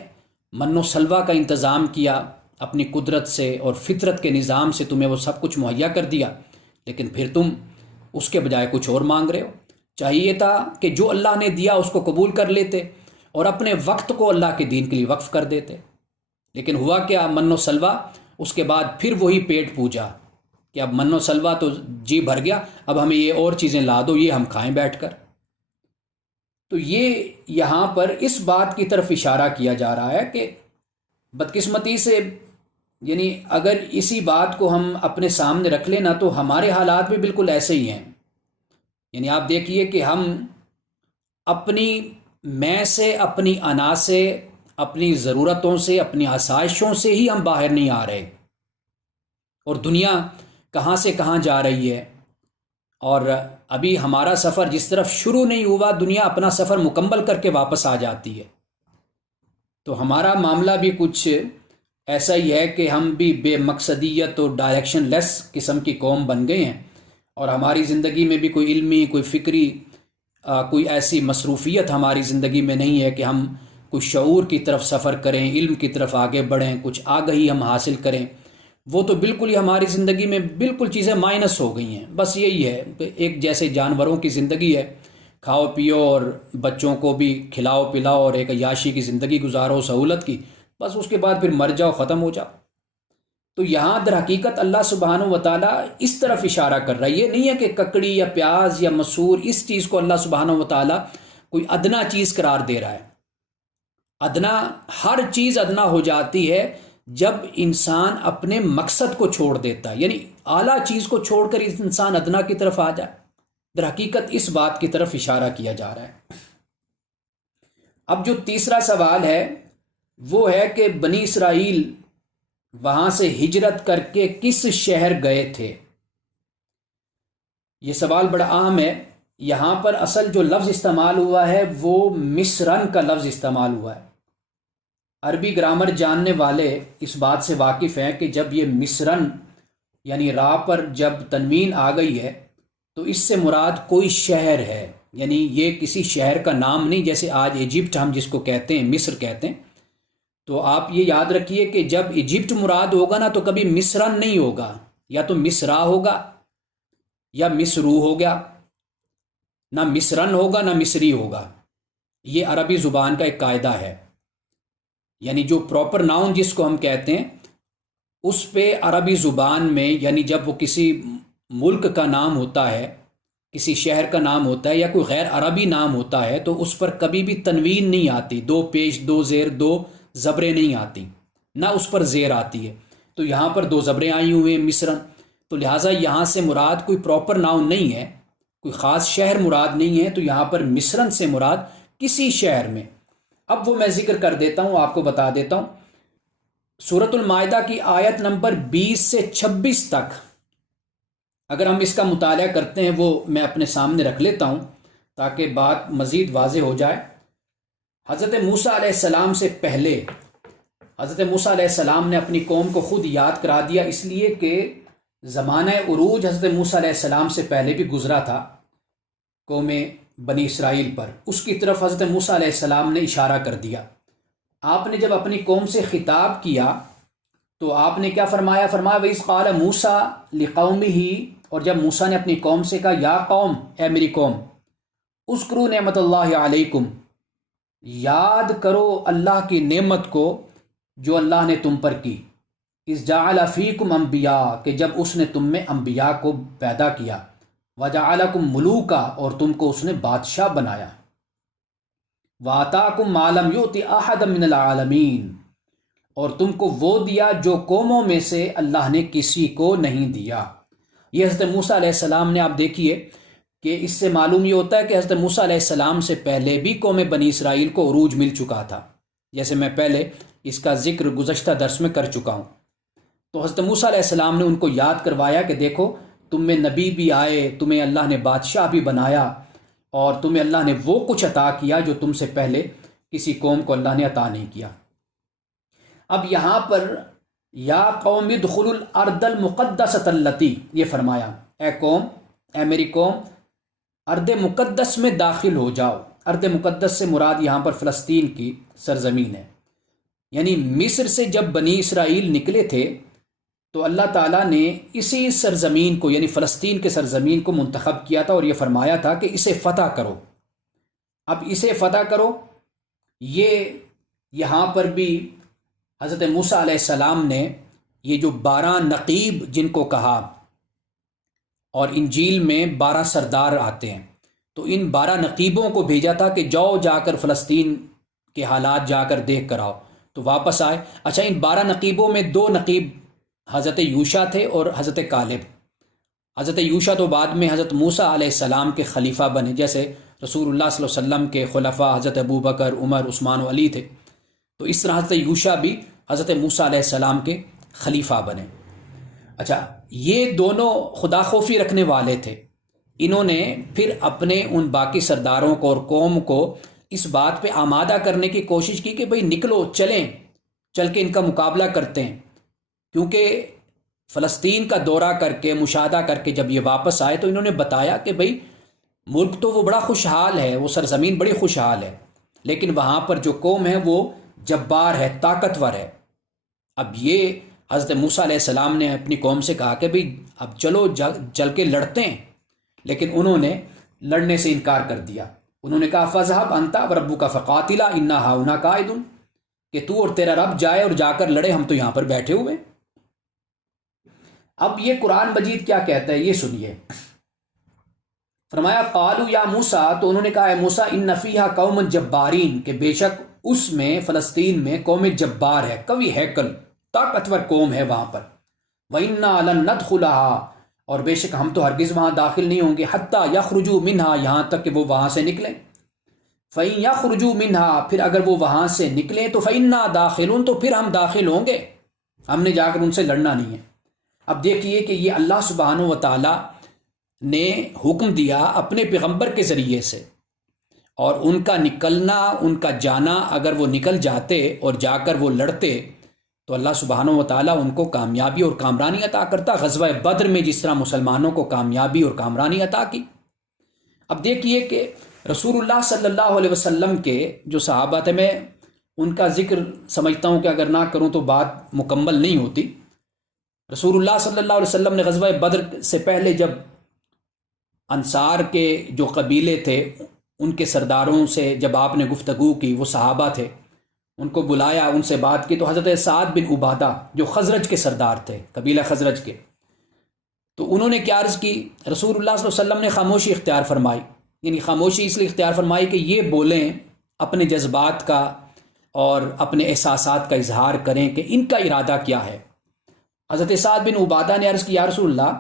من و سلوہ کا انتظام کیا اپنی قدرت سے اور فطرت کے نظام سے، تمہیں وہ سب کچھ مہیا کر دیا، لیکن پھر تم اس کے بجائے کچھ اور مانگ رہے ہو۔ چاہیے تھا کہ جو اللہ نے دیا اس کو قبول کر لیتے اور اپنے وقت کو اللہ کے دین کے لیے وقف کر دیتے، لیکن ہوا کیا، من و سلوہ۔ اس کے بعد پھر وہی پیٹ پوجا کہ اب من و سلوہ تو جی بھر گیا، اب ہمیں یہ اور چیزیں لا دو، یہ ہم کھائیں بیٹھ کر۔ تو یہ یہاں پر اس بات کی طرف اشارہ کیا جا رہا ہے کہ بدقسمتی سے، یعنی اگر اسی بات کو ہم اپنے سامنے رکھ لیں نا تو ہمارے حالات بھی بالکل ایسے ہی ہیں۔ یعنی آپ دیکھیے کہ ہم اپنی میں سے، اپنی انا سے، اپنی ضرورتوں سے، اپنی آسائشوں سے ہی ہم باہر نہیں آ رہے، اور دنیا کہاں سے کہاں جا رہی ہے، اور ابھی ہمارا سفر جس طرف شروع نہیں ہوا، دنیا اپنا سفر مکمل کر کے واپس آ جاتی ہے۔ تو ہمارا معاملہ بھی کچھ ایسا ہی ہے کہ ہم بھی بے مقصدیت اور ڈائریکشن لیس قسم کی قوم بن گئے ہیں، اور ہماری زندگی میں بھی کوئی علمی، کوئی فکری، کوئی ایسی مصروفیت ہماری زندگی میں نہیں ہے کہ ہم کوئی شعور کی طرف سفر کریں، علم کی طرف آگے بڑھیں، کچھ آگہی ہم حاصل کریں۔ وہ تو بالکل ہی ہماری زندگی میں بالکل چیزیں مائنس ہو گئی ہیں۔ بس یہی ہے، ایک جیسے جانوروں کی زندگی ہے، کھاؤ پیو اور بچوں کو بھی کھلاؤ پلاؤ اور ایک عیاشی کی زندگی گزارو سہولت کی، بس اس کے بعد پھر مر جاؤ، ختم ہو جاؤ۔ تو یہاں در حقیقت اللہ سبحانہ و تعالیٰ اس طرف اشارہ کر رہا ہے۔ یہ نہیں ہے کہ ککڑی یا پیاز یا مسور، اس چیز کو اللہ سبحانہ و تعالیٰ کوئی ادنا چیز قرار دے رہا ہے۔ ادنا، ہر چیز ادنا ہو جاتی ہے جب انسان اپنے مقصد کو چھوڑ دیتا ہے، یعنی اعلیٰ چیز کو چھوڑ کر انسان ادنا کی طرف آ جائے۔ در حقیقت اس بات کی طرف اشارہ کیا جا رہا ہے۔ اب جو تیسرا سوال ہے وہ ہے کہ بنی اسرائیل وہاں سے ہجرت کر کے کس شہر گئے تھے؟ یہ سوال بڑا اہم ہے۔ یہاں پر اصل جو لفظ استعمال ہوا ہے وہ مصرن کا لفظ استعمال ہوا ہے۔ عربی گرامر جاننے والے اس بات سے واقف ہیں کہ جب یہ مصرن یعنی را پر جب تنوین آ گئی ہے تو اس سے مراد کوئی شہر ہے، یعنی یہ کسی شہر کا نام نہیں، جیسے آج ایجپٹ ہم جس کو کہتے ہیں، مصر کہتے ہیں۔ تو آپ یہ یاد رکھیے کہ جب ایجپٹ مراد ہوگا نا تو کبھی مصرن نہیں ہوگا، یا تو مصرا ہوگا یا مصرو ہو گیا، نہ مصرن ہوگا نہ مصری ہوگا۔ یہ عربی زبان کا ایک قاعدہ ہے، یعنی جو پراپر ناؤن جس کو ہم کہتے ہیں اس پہ عربی زبان میں، یعنی جب وہ کسی ملک کا نام ہوتا ہے، کسی شہر کا نام ہوتا ہے یا کوئی غیر عربی نام ہوتا ہے تو اس پر کبھی بھی تنوین نہیں آتی، دو پیش، دو زیر، دو زبریں نہیں آتی، نہ اس پر زیر آتی ہے۔ تو یہاں پر دو زبریں آئی ہوئے ہیں، مصرن، تو لہٰذا یہاں سے مراد کوئی پراپر ناؤن نہیں ہے، کوئی خاص شہر مراد نہیں ہے، تو یہاں پر مصرن سے مراد کسی شہر میں۔ اب وہ میں ذکر کر دیتا ہوں، آپ کو بتا دیتا ہوں۔ سورۃ المائدہ کی آیت نمبر 20 سے 26 تک اگر ہم اس کا مطالعہ کرتے ہیں، وہ میں اپنے سامنے رکھ لیتا ہوں تاکہ بات مزید واضح ہو جائے۔ حضرت موسیٰ علیہ السلام سے پہلے حضرت موسیٰ علیہ السلام نے اپنی قوم کو خود یاد کرا دیا، اس لیے کہ زمانہ عروج حضرت موسیٰ علیہ السلام سے پہلے بھی گزرا تھا قوم بنی اسرائیل پر، اس کی طرف حضرت موسیٰ علیہ السلام نے اشارہ کر دیا۔ آپ نے جب اپنی قوم سے خطاب کیا تو آپ نے کیا فرمایا؟ فرمایا وَإِذْ قَالَ مُوسَىٰ لِقَوْمِهِ، اور جب موسیٰ نے اپنی قوم سے کہا، یا قوم، اے میری قوم، اذکروا نعمت اللہ علیکم، یاد کرو اللہ کی نعمت کو جو اللہ نے تم پر کی، اذ جعل فیکم انبیاء، کہ جب اس نے تم میں انبیاء کو پیدا کیا، وجعلکم ملوکا، اور تم کو اس نے بادشاہ بنایا، وآتاکم ما لم یؤت احدا من العالمین، اور تم کو وہ دیا جو قوموں میں سے اللہ نے کسی کو نہیں دیا۔ یہ حضرت موسیٰ علیہ السلام نے، آپ دیکھیے کہ اس سے معلوم یہ ہوتا ہے کہ حضرت موسیٰ علیہ السلام سے پہلے بھی قوم بنی اسرائیل کو عروج مل چکا تھا، جیسے میں پہلے اس کا ذکر گزشتہ درس میں کر چکا ہوں۔ تو حضرت موسیٰ علیہ السلام نے ان کو یاد کروایا کہ دیکھو تم میں نبی بھی آئے، تمہیں اللہ نے بادشاہ بھی بنایا، اور تمہیں اللہ نے وہ کچھ عطا کیا جو تم سے پہلے کسی قوم کو اللہ نے عطا نہیں کیا۔ اب یہاں پر یا قوم ادخلوا الارض المقدسۃ التی، یہ فرمایا اے قوم، اے میری قوم، ارض مقدس میں داخل ہو جاؤ۔ ارض مقدس سے مراد یہاں پر فلسطین کی سرزمین ہے، یعنی مصر سے جب بنی اسرائیل نکلے تھے تو اللہ تعالیٰ نے اسی سرزمین کو، یعنی فلسطین کے سرزمین کو منتخب کیا تھا، اور یہ فرمایا تھا کہ اسے فتح کرو۔ اب اسے فتح کرو، یہ یہاں پر بھی حضرت موسیٰ علیہ السلام نے یہ جو 12 نقیب جن کو کہا، اور انجیل میں 12 سردار آتے ہیں، تو ان 12 نقیبوں کو بھیجا تھا کہ جاؤ جا کر فلسطین کے حالات جا کر دیکھ کر آؤ، تو واپس آئے۔ اچھا، ان 12 نقیبوں میں 2 نقیب حضرت یوشع تھے اور حضرت کالب۔ حضرت یوشع تو بعد میں حضرت موسیٰ علیہ السلام کے خلیفہ بنے، جیسے رسول اللہ صلی اللہ علیہ وسلم کے خلفاء حضرت ابو بکر، عمر، عثمان و علی تھے، تو اس طرح حضرت یوشع بھی حضرت موسیٰ علیہ السلام کے خلیفہ بنے۔ اچھا، یہ دونوں خدا خوفی رکھنے والے تھے، انہوں نے پھر اپنے ان باقی سرداروں کو اور قوم کو اس بات پہ آمادہ کرنے کی کوشش کی کہ بھئی نکلو، چلیں، چل کے ان کا مقابلہ کرتے ہیں، کیونکہ فلسطین کا دورہ کر کے، مشاہدہ کر کے جب یہ واپس آئے تو انہوں نے بتایا کہ بھئی ملک تو وہ بڑا خوشحال ہے، وہ سرزمین بڑی خوشحال ہے، لیکن وہاں پر جو قوم ہے وہ جبار ہے، طاقتور ہے۔ اب یہ حضرت موسیٰ علیہ السلام نے اپنی قوم سے کہا کہ بھئی اب چلو چل کے لڑتے ہیں، لیکن انہوں نے لڑنے سے انکار کر دیا۔ انہوں نے کہا فَاذْهَبْ أَنْتَ وَرَبُّكَ فَقَاتِلَا إِنَّا هَاهُنَا قَاعِدُونَ، کہ تو اور تیرا رب جائے اور جا کر لڑے، ہم تو یہاں پر بیٹھے ہوئے۔ اب یہ قرآن مجید کیا کہتا ہے، یہ سنیے۔ فرمایا قالوا یا موسیٰ، تو انہوں نے کہا اے موسیٰ، ان فیہا قوم جبارین، کہ بے شک اس میں، فلسطین میں، قوم جبار ہے، قوی ہیکل، طاقتور قوم ہے وہاں پر۔ وَإِنَّا لَن نَدْخُلَهَا، اور بے شک ہم تو ہرگز وہاں داخل نہیں ہوں گے، حتیٰ یخرجوا منہا، یہاں تک کہ وہ وہاں سے نکلیں۔ فَإِن يَخْرُجُوا مِنْهَا، پھر اگر وہ وہاں سے نکلیں تو فَإِنَّا دَاخِلُونَ، تو پھر ہم داخل ہوں گے، ہم نے جا کر ان سے لڑنا نہیں ہے۔ اب دیکھیے کہ یہ اللہ سبحانہ و تعالی نے حکم دیا اپنے پیغمبر کے ذریعے سے، اور ان کا نکلنا، ان کا جانا، اگر وہ نکل جاتے اور جا کر وہ لڑتے تو اللہ سبحانہ و تعالیٰ ان کو کامیابی اور کامرانی عطا کرتا، غزوہ بدر میں جس طرح مسلمانوں کو کامیابی اور کامرانی عطا کی۔ اب دیکھیے کہ رسول اللہ صلی اللہ علیہ وسلم کے جو صحابہ تھے، میں ان کا ذکر سمجھتا ہوں کہ اگر نہ کروں تو بات مکمل نہیں ہوتی۔ رسول اللہ صلی اللہ علیہ وسلم نے غزوہ بدر سے پہلے جب انصار کے جو قبیلے تھے ان کے سرداروں سے جب آپ نے گفتگو کی، وہ صحابہ تھے، ان کو بلایا، ان سے بات کی، تو حضرت سعد بن عبادہ جو خزرج کے سردار تھے، قبیلہ خزرج کے، تو انہوں نے کیا عرض کی، رسول اللہ صلی اللہ علیہ وسلم نے خاموشی اختیار فرمائی، یعنی خاموشی اس لیے اختیار فرمائی کہ یہ بولیں، اپنے جذبات کا اور اپنے احساسات کا اظہار کریں کہ ان کا ارادہ کیا ہے۔ حضرت سعد بن عبادہ نے عرض کی یا رسول اللہ،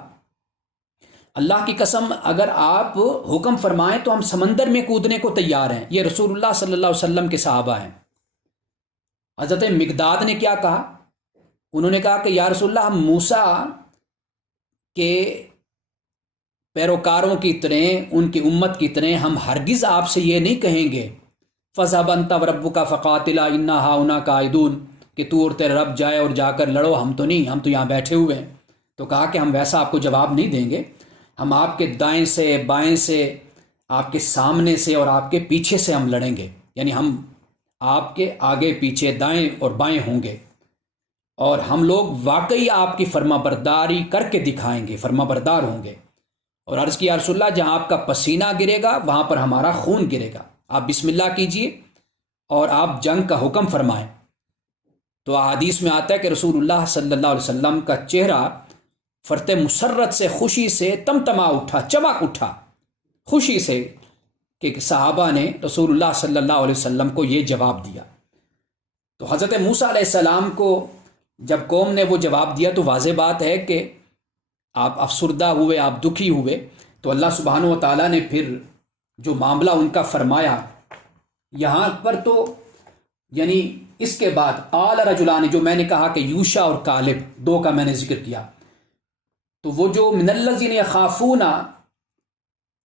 اللہ کی قسم اگر آپ حکم فرمائیں تو ہم سمندر میں کودنے کو تیار ہیں۔ یہ رسول اللہ صلی اللہ علیہ وسلم کے صحابہ ہیں۔ حضرت مقداد نے کیا کہا، انہوں نے کہا کہ یا رسول اللہ، ہم موسیٰ کے پیروکاروں کی طرح، ان کی امت کی طرح ہم ہرگز آپ سے یہ نہیں کہیں گے فَاذْهَبْ أَنْتَ وَرَبُّكَ فَقَاتِلَا إِنَّا هَاهُنَا قَاعِدُونَ، کہ تو اور تیرا رب جائے اور جا کر لڑو، ہم تو نہیں، ہم تو یہاں بیٹھے ہوئے ہیں۔ تو کہا کہ ہم ویسا آپ کو جواب نہیں دیں گے، ہم آپ کے دائیں سے، بائیں سے، آپ کے سامنے سے اور آپ کے پیچھے سے ہم لڑیں گے، یعنی ہم آپ کے آگے پیچھے، دائیں اور بائیں ہوں گے، اور ہم لوگ واقعی آپ کی فرما برداری کر کے دکھائیں گے، فرما بردار ہوں گے۔ اور عرض کیا رسول اللہ، جہاں آپ کا پسینہ گرے گا وہاں پر ہمارا خون گرے گا، آپ بسم اللہ کیجئے اور آپ جنگ کا حکم فرمائیں۔ تو احادیث میں آتا ہے کہ رسول اللہ صلی اللہ علیہ وسلم کا چہرہ فرط مسرت سے خوشی سے تمتما اٹھا، چمک اٹھا خوشی سے کہ صحابہ نے رسول اللہ صلی اللہ علیہ وسلم کو یہ جواب دیا۔ تو حضرت موسیٰ علیہ السلام کو جب قوم نے وہ جواب دیا تو واضح بات ہے کہ آپ افسردہ ہوئے، آپ دکھی ہوئے، تو اللہ سبحانہ و تعالیٰ نے پھر جو معاملہ ان کا فرمایا یہاں پر، تو یعنی اس کے بعد قال رجلان، جو میں نے کہا کہ یوشع اور کالب دو کا میں نے ذکر کیا، تو وہ جو من الذین یخافون،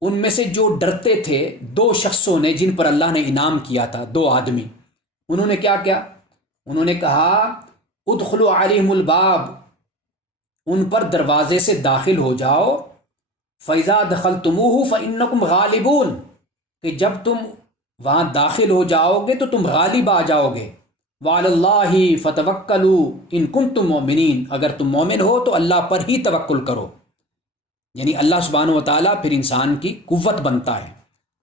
ان میں سے جو ڈرتے تھے دو شخصوں نے جن پر اللہ نے انعام کیا تھا، دو آدمی، انہوں نے کیا کیا؟ انہوں نے کہا ادخلوا علیہم الباب، ان پر دروازے سے داخل ہو جاؤ، فَإِذَا دَخَلْتُمُوهُ فَإِنَّكُمْ غَالِبُونَ، کہ جب تم وہاں داخل ہو جاؤ گے تو تم غالب آ جاؤ گے، وَعَلَى اللَّهِ فَتَوَكَّلُوا إِن كُنتُم مُؤْمِنِينَ، اگر تم مومن ہو تو اللہ پر ہی توکل کرو۔ یعنی اللہ سبحانہ و تعالیٰ پھر انسان کی قوت بنتا ہے۔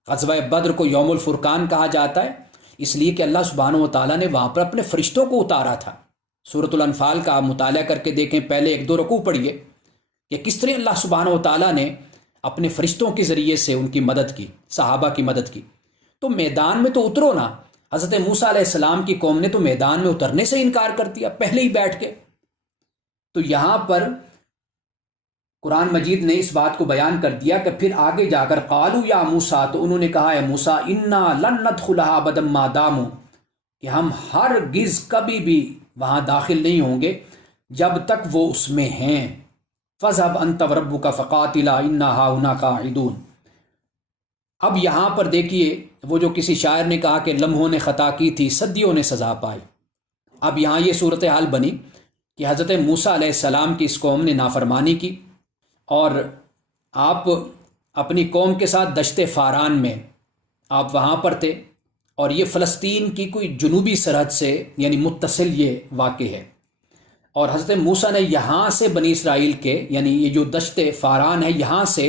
غزوہ بدر کو یوم الفرقان کہا جاتا ہے اس لیے کہ اللہ سبحانہ و تعالیٰ نے وہاں پر اپنے فرشتوں کو اتارا تھا۔ سورۃ الانفال کا آپ مطالعہ کر کے دیکھیں، پہلے ایک دو رکوع پڑھیے کہ کس طرح اللہ سبحانہ و تعالیٰ نے اپنے فرشتوں کے ذریعے سے ان کی مدد کی، صحابہ کی مدد کی۔ تو میدان میں تو اترو نا، حضرت موسیٰ علیہ السلام کی قوم نے تو میدان میں اترنے سے انکار کر دیا پہلے ہی بیٹھ کے۔ تو یہاں پر قرآن مجید نے اس بات کو بیان کر دیا کہ پھر آگے جا کر قالوا یا موسیٰ، تو انہوں نے کہا ہے موسیٰ انا لن ندخلها ابدا ما داموا، کہ ہم ہرگز کبھی بھی وہاں داخل نہیں ہوں گے جب تک وہ اس میں ہیں۔ فَاذْهَبْ أَنْتَ وَرَبُّكَ فَقَاتِلَا إِنَّا هَاهُنَا قَاعِدُونَ۔ اب یہاں پر دیکھیے وہ جو کسی شاعر نے کہا کہ لمحوں نے خطا کی تھی صدیوں نے سزا پائی، اب یہاں یہ صورتحال بنی کہ حضرت موسیٰ علیہ السلام کی اس قوم نے نافرمانی کی، اور آپ اپنی قوم کے ساتھ دشت فاران میں آپ وہاں پر تھے، اور یہ فلسطین کی کوئی جنوبی سرحد سے یعنی متصل یہ واقع ہے، اور حضرت موسیٰ نے یہاں سے بنی اسرائیل کے یعنی یہ جو دشت فاران ہے یہاں سے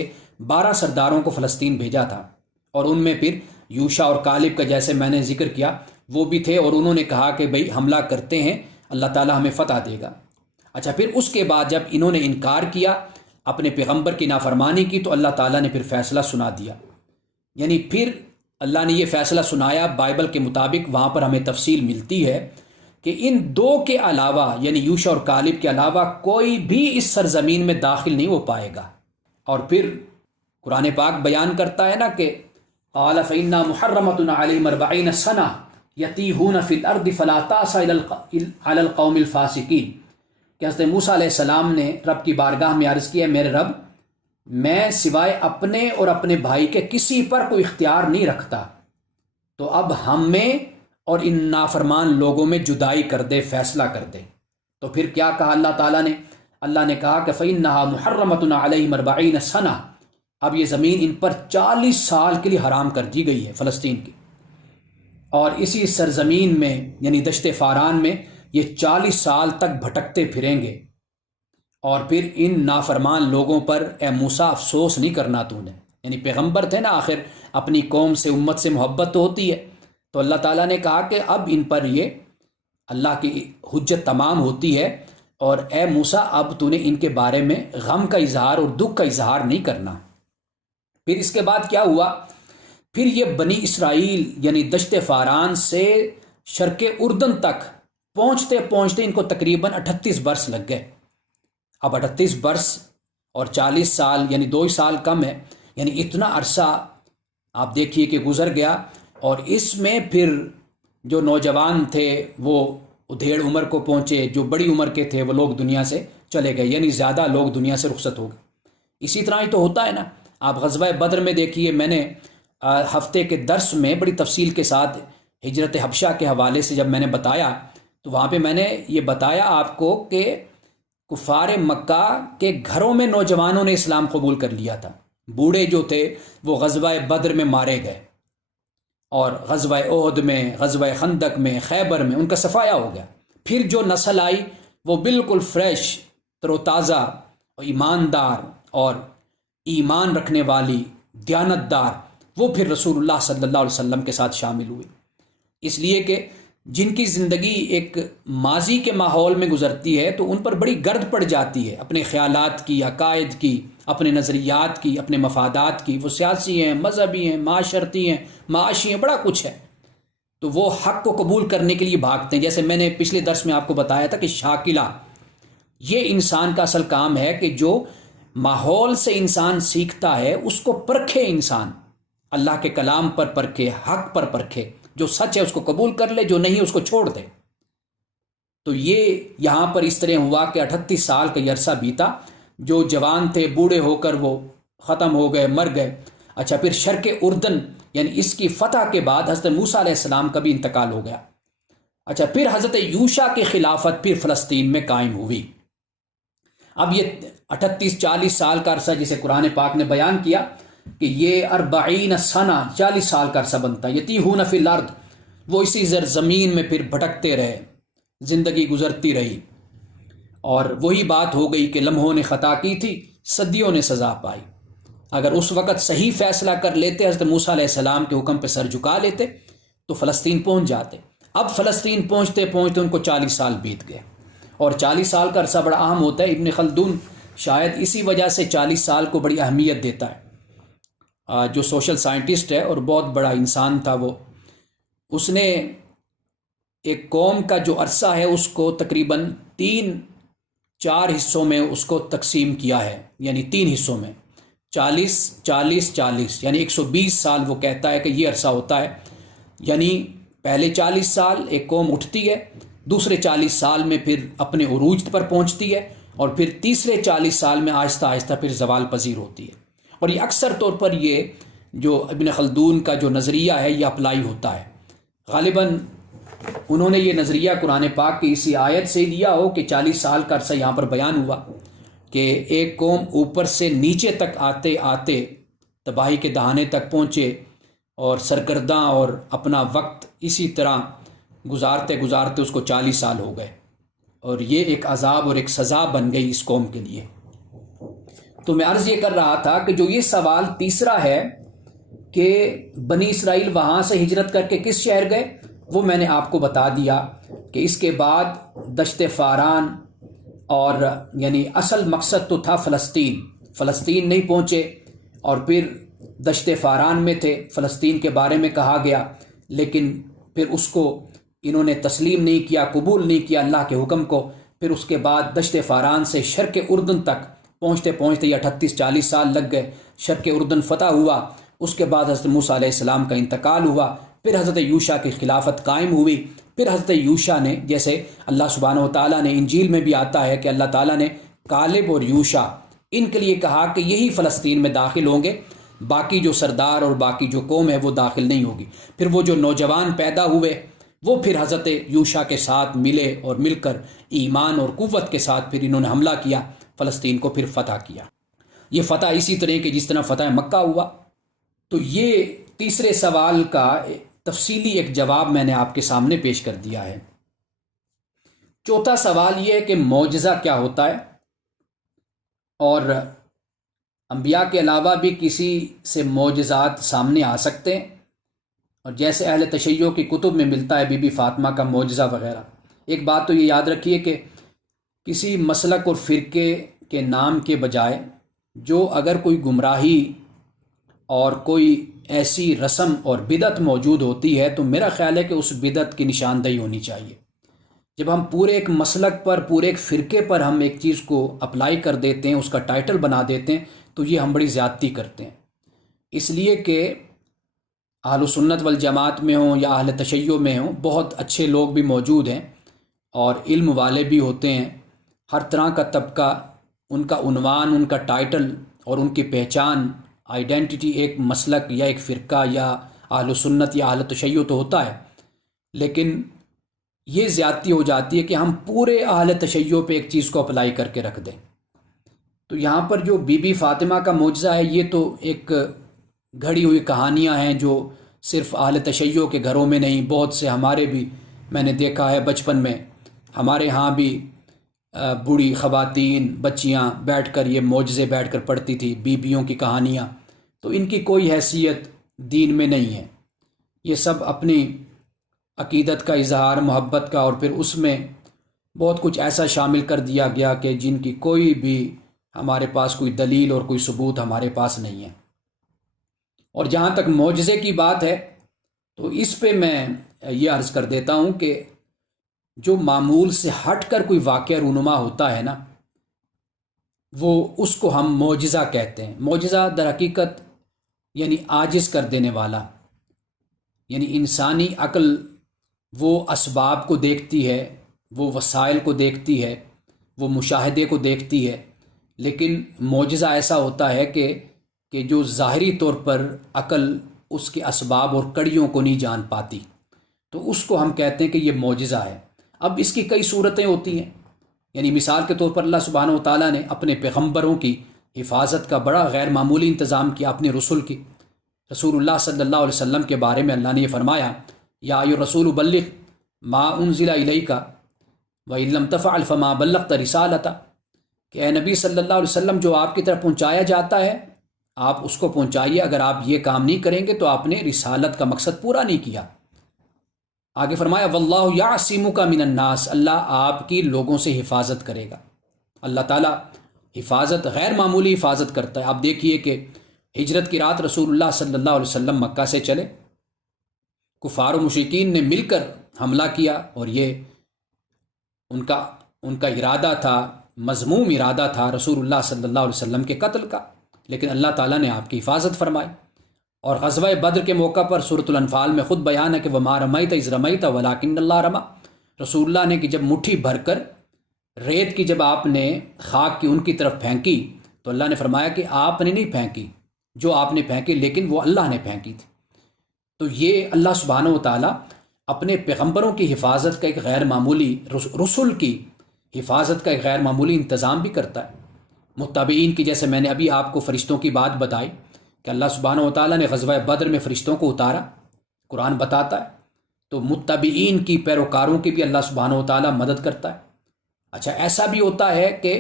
12 سرداروں کو فلسطین بھیجا تھا، اور ان میں پھر یوشع اور کالب کا جیسے میں نے ذکر کیا وہ بھی تھے، اور انہوں نے کہا کہ بھئی حملہ کرتے ہیں اللہ تعالیٰ ہمیں فتح دے گا۔ اچھا، پھر اس کے بعد جب انہوں نے انکار کیا، اپنے پیغمبر کی نافرمانی کی، تو اللہ تعالیٰ نے پھر فیصلہ سنا دیا، یعنی پھر اللہ نے یہ فیصلہ سنایا بائبل کے مطابق، وہاں پر ہمیں تفصیل ملتی ہے کہ ان دو کے علاوہ یعنی یوشع اور کالب کے علاوہ کوئی بھی اس سرزمین میں داخل نہیں ہو پائے گا۔ اور پھر قرآن پاک بیان کرتا ہے نا کہ قال فإنها محرمة عليهم 40 سنة يتيهون في الأرض فلا تأس على القوم الفاسقين، کہ حضرت موسیٰ علیہ السلام نے رب کی بارگاہ میں عرض کیا میرے رب، میں سوائے اپنے اور اپنے بھائی کے کسی پر کوئی اختیار نہیں رکھتا، تو اب ہم میں اور ان نافرمان لوگوں میں جدائی کر دے، فیصلہ کر دے۔ تو پھر کیا کہا اللہ تعالیٰ نے؟ اللہ نے کہا کہ فإنها محرمة عليهم 40 سنة، اب یہ زمین ان پر 40 سال کے لیے حرام کر دی گئی ہے فلسطین کی، اور اسی سرزمین میں یعنی دشت فاران میں یہ 40 سال تک بھٹکتے پھریں گے، اور پھر ان نافرمان لوگوں پر اے موسیٰ افسوس نہیں کرنا تو نے، یعنی پیغمبر تھے نا، آخر اپنی قوم سے امت سے محبت تو ہوتی ہے، تو اللہ تعالیٰ نے کہا کہ اب ان پر یہ اللہ کی حجت تمام ہوتی ہے، اور اے موسیٰ اب تو نے ان کے بارے میں غم کا اظہار اور دکھ کا اظہار نہیں کرنا۔ پھر اس کے بعد کیا ہوا؟ پھر یہ بنی اسرائیل یعنی دشت فاران سے شرق اردن تک پہنچتے پہنچتے ان کو تقریباً 38 برس لگ گئے۔ اب 38 برس اور 40 سال یعنی 2 سال کم ہے، یعنی اتنا عرصہ آپ دیکھیے کہ گزر گیا، اور اس میں پھر جو نوجوان تھے وہ ادھیڑ عمر کو پہنچے، جو بڑی عمر کے تھے وہ لوگ دنیا سے چلے گئے، یعنی زیادہ لوگ دنیا سے رخصت ہو گئے۔ اسی طرح ہی تو ہوتا ہے نا، آپ غزوہ بدر میں دیکھیے، میں نے ہفتے کے درس میں بڑی تفصیل کے ساتھ ہجرت حبشہ کے حوالے سے جب میں نے بتایا تو وہاں پہ میں نے یہ بتایا آپ کو کہ کفار مکہ کے گھروں میں نوجوانوں نے اسلام قبول کر لیا تھا، بوڑھے جو تھے وہ غزوہ بدر میں مارے گئے، اور غزوہ احد میں، غزوہ خندق میں، خیبر میں ان کا صفایا ہو گیا۔ پھر جو نسل آئی وہ بالکل فریش، تر و تازہ، ایماندار اور ایمان رکھنے والی، دیانتدار، وہ پھر رسول اللہ صلی اللہ علیہ وسلم کے ساتھ شامل ہوئی۔ اس لیے کہ جن کی زندگی ایک ماضی کے ماحول میں گزرتی ہے تو ان پر بڑی گرد پڑ جاتی ہے اپنے خیالات کی، عقائد کی، اپنے نظریات کی، اپنے مفادات کی. وہ سیاسی ہیں، مذہبی ہیں، معاشرتی ہیں، معاشی ہیں، بڑا کچھ ہے. تو وہ حق کو قبول کرنے کے لیے بھاگتے ہیں. جیسے میں نے پچھلے درس میں آپ کو بتایا تھا کہ شاکلہ، یہ انسان کا اصل کام ہے کہ جو ماحول سے انسان سیکھتا ہے اس کو پرکھے، انسان اللہ کے کلام پر پرکھے، حق پر پرکھے، جو سچ ہے اس کو قبول کر لے، جو نہیں اس کو چھوڑ دے. تو یہ یہاں پر اس طرح ہوا کہ 38 سال کا یہ عرصہ بیتا. جو جوان تھے بوڑھے ہو کر وہ ختم ہو گئے، مر گئے. اچھا، پھر شرق اردن یعنی اس کی فتح کے بعد حضرت موسیٰ علیہ السلام کا بھی انتقال ہو گیا. اچھا، پھر حضرت یوشع کی خلافت پھر فلسطین میں قائم ہوئی. اب یہ 38-40 سال کا عرصہ جسے قرآن پاک نے بیان کیا کہ یہ 40 سنہ 40 سال کا عرصہ بنتا. یتیہون فی الارض، وہ اسی زمین میں پھر بھٹکتے رہے، زندگی گزرتی رہی. اور وہی بات ہو گئی کہ لمحوں نے خطا کی تھی، صدیوں نے سزا پائی. اگر اس وقت صحیح فیصلہ کر لیتے، حضرت موسیٰ علیہ السلام کے حکم پہ سر جھکا لیتے تو فلسطین پہنچ جاتے. اب فلسطین پہنچتے پہنچتے ان کو 40 سال بیت گئے. اور 40 سال کا عرصہ بڑا اہم ہوتا ہے. ابن خلدون شاید اسی وجہ سے 40 سال کو بڑی اہمیت دیتا ہے. جو سوشل سائنٹسٹ ہے اور بہت بڑا انسان تھا وہ، اس نے ایک قوم کا جو عرصہ ہے اس کو تقریباً 3-4 حصوں میں اس کو تقسیم کیا ہے. یعنی 3 حصوں میں 40-40-40 یعنی 120 سال وہ کہتا ہے کہ یہ عرصہ ہوتا ہے. یعنی پہلے 40 سال ایک قوم اٹھتی ہے، دوسرے 40 سال میں پھر اپنے عروج پر پہنچتی ہے، اور پھر تیسرے 40 سال میں آہستہ آہستہ پھر زوال پذیر ہوتی ہے. اور یہ اکثر طور پر یہ جو ابن خلدون کا جو نظریہ ہے یہ اپلائی ہوتا ہے. غالباً انہوں نے یہ نظریہ قرآن پاک کی اسی آیت سے لیا ہو کہ 40 سال کا عرصہ یہاں پر بیان ہوا کہ ایک قوم اوپر سے نیچے تک آتے آتے تباہی کے دہانے تک پہنچے اور سرگرداں اور اپنا وقت اسی طرح گزارتے گزارتے اس کو 40 سال ہو گئے، اور یہ ایک عذاب اور ایک سزا بن گئی اس قوم کے لیے. تو میں عرض یہ کر رہا تھا کہ جو یہ سوال تیسرا ہے کہ بنی اسرائیل وہاں سے ہجرت کر کے کس شہر گئے، وہ میں نے آپ کو بتا دیا کہ اس کے بعد دشت فاران، اور یعنی اصل مقصد تو تھا فلسطین نہیں پہنچے، اور پھر دشت فاران میں تھے. فلسطین کے بارے میں کہا گیا لیکن پھر اس کو انہوں نے تسلیم نہیں کیا، قبول نہیں کیا اللہ کے حکم کو. پھر اس کے بعد دشت فاران سے شرق اردن تک پہنچتے پہنچتے یہ 38-40 سال لگ گئے. شرق اردن فتح ہوا، اس کے بعد حضرت موسیٰ علیہ السلام کا انتقال ہوا. پھر حضرت یوشع کی خلافت قائم ہوئی. پھر حضرت یوشع نے، جیسے اللہ سبحانہ و تعالیٰ نے انجیل میں بھی آتا ہے کہ اللہ تعالیٰ نے کالب اور یوشع ان کے لیے کہا کہ یہی فلسطین میں داخل ہوں گے، باقی جو سردار اور باقی جو قوم ہے وہ داخل نہیں ہوگی. پھر وہ جو نوجوان پیدا ہوئے وہ پھر حضرت یوشع کے ساتھ ملے اور مل کر ایمان اور قوت کے ساتھ پھر انہوں نے حملہ کیا، فلسطین کو پھر فتح کیا. یہ فتح اسی طرح کہ جس طرح فتح مکہ ہوا. تو یہ تیسرے سوال کا تفصیلی ایک جواب میں نے آپ کے سامنے پیش کر دیا ہے. چوتھا سوال یہ ہے کہ معجزہ کیا ہوتا ہے، اور انبیاء کے علاوہ بھی کسی سے معجزات سامنے آ سکتے ہیں، اور جیسے اہل تشیع کی کتب میں ملتا ہے بی بی فاطمہ کا معجزہ وغیرہ. ایک بات تو یہ یاد رکھیے کہ کسی مسلک اور فرقے کے نام کے بجائے جو اگر کوئی گمراہی اور کوئی ایسی رسم اور بدعت موجود ہوتی ہے تو میرا خیال ہے کہ اس بدعت کی نشاندہی ہونی چاہیے. جب ہم پورے ایک مسلک پر، پورے ایک فرقے پر ہم ایک چیز کو اپلائی کر دیتے ہیں، اس کا ٹائٹل بنا دیتے ہیں، تو یہ ہم بڑی زیادتی کرتے ہیں. اس لیے کہ اہل سنت والجماعت میں ہوں یا اہل تشیع میں ہوں، بہت اچھے لوگ بھی موجود ہیں اور علم والے بھی ہوتے ہیں. ہر طرح کا طبقہ، ان کا عنوان، ان کا ٹائٹل اور ان کی پہچان، آئیڈینٹی ایک مسلک یا ایک فرقہ یا اہل سنت یا اہل تشیع تو ہوتا ہے. لیکن یہ زیادتی ہو جاتی ہے کہ ہم پورے اہل تشیع پہ ایک چیز کو اپلائی کر کے رکھ دیں. تو یہاں پر جو بی بی فاطمہ کا معجزہ ہے یہ تو ایک گھڑی ہوئی کہانیاں ہیں جو صرف اہل تشیع کے گھروں میں نہیں، بہت سے ہمارے بھی میں نے دیکھا ہے بچپن میں، ہمارے ہاں بھی بوڑھی خواتین، بچیاں بیٹھ کر یہ معجزے بیٹھ کر پڑھتی تھی، بیویوں کی کہانیاں. تو ان کی کوئی حیثیت دین میں نہیں ہے. یہ سب اپنی عقیدت کا اظہار، محبت کا، اور پھر اس میں بہت کچھ ایسا شامل کر دیا گیا کہ جن کی کوئی بھی ہمارے پاس کوئی دلیل اور کوئی ثبوت ہمارے پاس نہیں ہے۔ اور جہاں تک معجزے کی بات ہے تو اس پہ میں یہ عرض کر دیتا ہوں کہ جو معمول سے ہٹ کر کوئی واقعہ رونما ہوتا ہے نا، وہ اس کو ہم معجزہ کہتے ہیں۔ معجزہ در حقیقت یعنی عاجز کر دینے والا، یعنی انسانی عقل وہ اسباب کو دیکھتی ہے، وہ وسائل کو دیکھتی ہے، وہ مشاہدے کو دیکھتی ہے، لیکن معجزہ ایسا ہوتا ہے کہ جو ظاہری طور پر عقل اس کے اسباب اور کڑیوں کو نہیں جان پاتی، تو اس کو ہم کہتے ہیں کہ یہ معجزہ ہے۔ اب اس کی کئی صورتیں ہوتی ہیں، یعنی مثال کے طور پر اللہ سبحانہ و تعالیٰ نے اپنے پیغمبروں کی حفاظت کا بڑا غیر معمولی انتظام کیا، اپنے رسول کی۔ رسول اللہ صلی اللہ علیہ وسلم کے بارے میں اللہ نے یہ فرمایا، یا ایھا الرسول بلغ ما انزل الیک وان لم تفعل فما بلغت رسالتہ، کہ اے نبی صلی اللہ علیہ وسلم جو آپ کی طرف پہنچایا جاتا ہے آپ اس کو پہنچائیے، اگر آپ یہ کام نہیں کریں گے تو آپ نے رسالت کا مقصد پورا نہیں کیا۔ آگے فرمایا واللہ یعصمک من الناس، اللہ آپ کی لوگوں سے حفاظت کرے گا۔ اللہ تعالیٰ حفاظت، غیر معمولی حفاظت کرتا ہے۔ آپ دیکھیے کہ ہجرت کی رات رسول اللہ صلی اللہ علیہ وسلم مکہ سے چلے، کفار و مشرکین نے مل کر حملہ کیا، اور یہ ان کا ارادہ تھا، مذموم ارادہ تھا رسول اللہ صلی اللہ علیہ وسلم کے قتل کا، لیکن اللہ تعالیٰ نے آپ کی حفاظت فرمائی۔ اور غزوہ بدر کے موقع پر سورۃ الانفال میں خود بیان ہے کہ وَمَا رَمَيْتَ إِذْ رَمَيْتَ وَلَٰكِنَّ اللَّهَ رَمَىٰ، رسول اللہ نے کہ جب مٹھی بھر کر ریت کی جب آپ نے خاک کی ان کی طرف پھینکی تو اللہ نے فرمایا کہ آپ نے نہیں پھینکی، جو آپ نے پھینکی لیکن وہ اللہ نے پھینکی تھی۔ تو یہ اللہ سبحانہ و تعالیٰ اپنے پیغمبروں کی حفاظت کا ایک غیر معمولی، رسول کی حفاظت کا ایک غیر معمولی انتظام بھی کرتا ہے۔ متبعین کی، جیسے میں نے ابھی آپ کو فرشتوں کی بات بتائی کہ اللہ سبحانہ و تعالیٰ نے غزوہ بدر میں فرشتوں کو اتارا، قرآن بتاتا ہے، تو متبعین کی، پیروکاروں کی بھی اللہ سبحانہ و تعالیٰ مدد کرتا ہے۔ اچھا، ایسا بھی ہوتا ہے کہ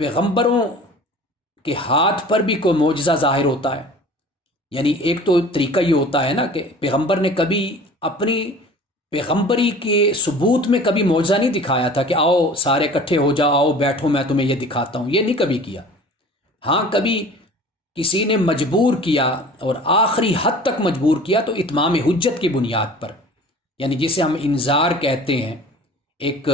پیغمبروں کے ہاتھ پر بھی کوئی معجزہ ظاہر ہوتا ہے، یعنی ایک تو طریقہ یہ ہوتا ہے نا کہ پیغمبر نے کبھی اپنی پیغمبری کے ثبوت میں کبھی معجزہ نہیں دکھایا تھا کہ آؤ سارے اکٹھے ہو جاؤ، آؤ بیٹھو میں تمہیں یہ دکھاتا ہوں، یہ نہیں کبھی کیا۔ ہاں کبھی کسی نے مجبور کیا، اور آخری حد تک مجبور کیا، تو اتمام حجت کی بنیاد پر، یعنی جسے ہم انذار کہتے ہیں، ایک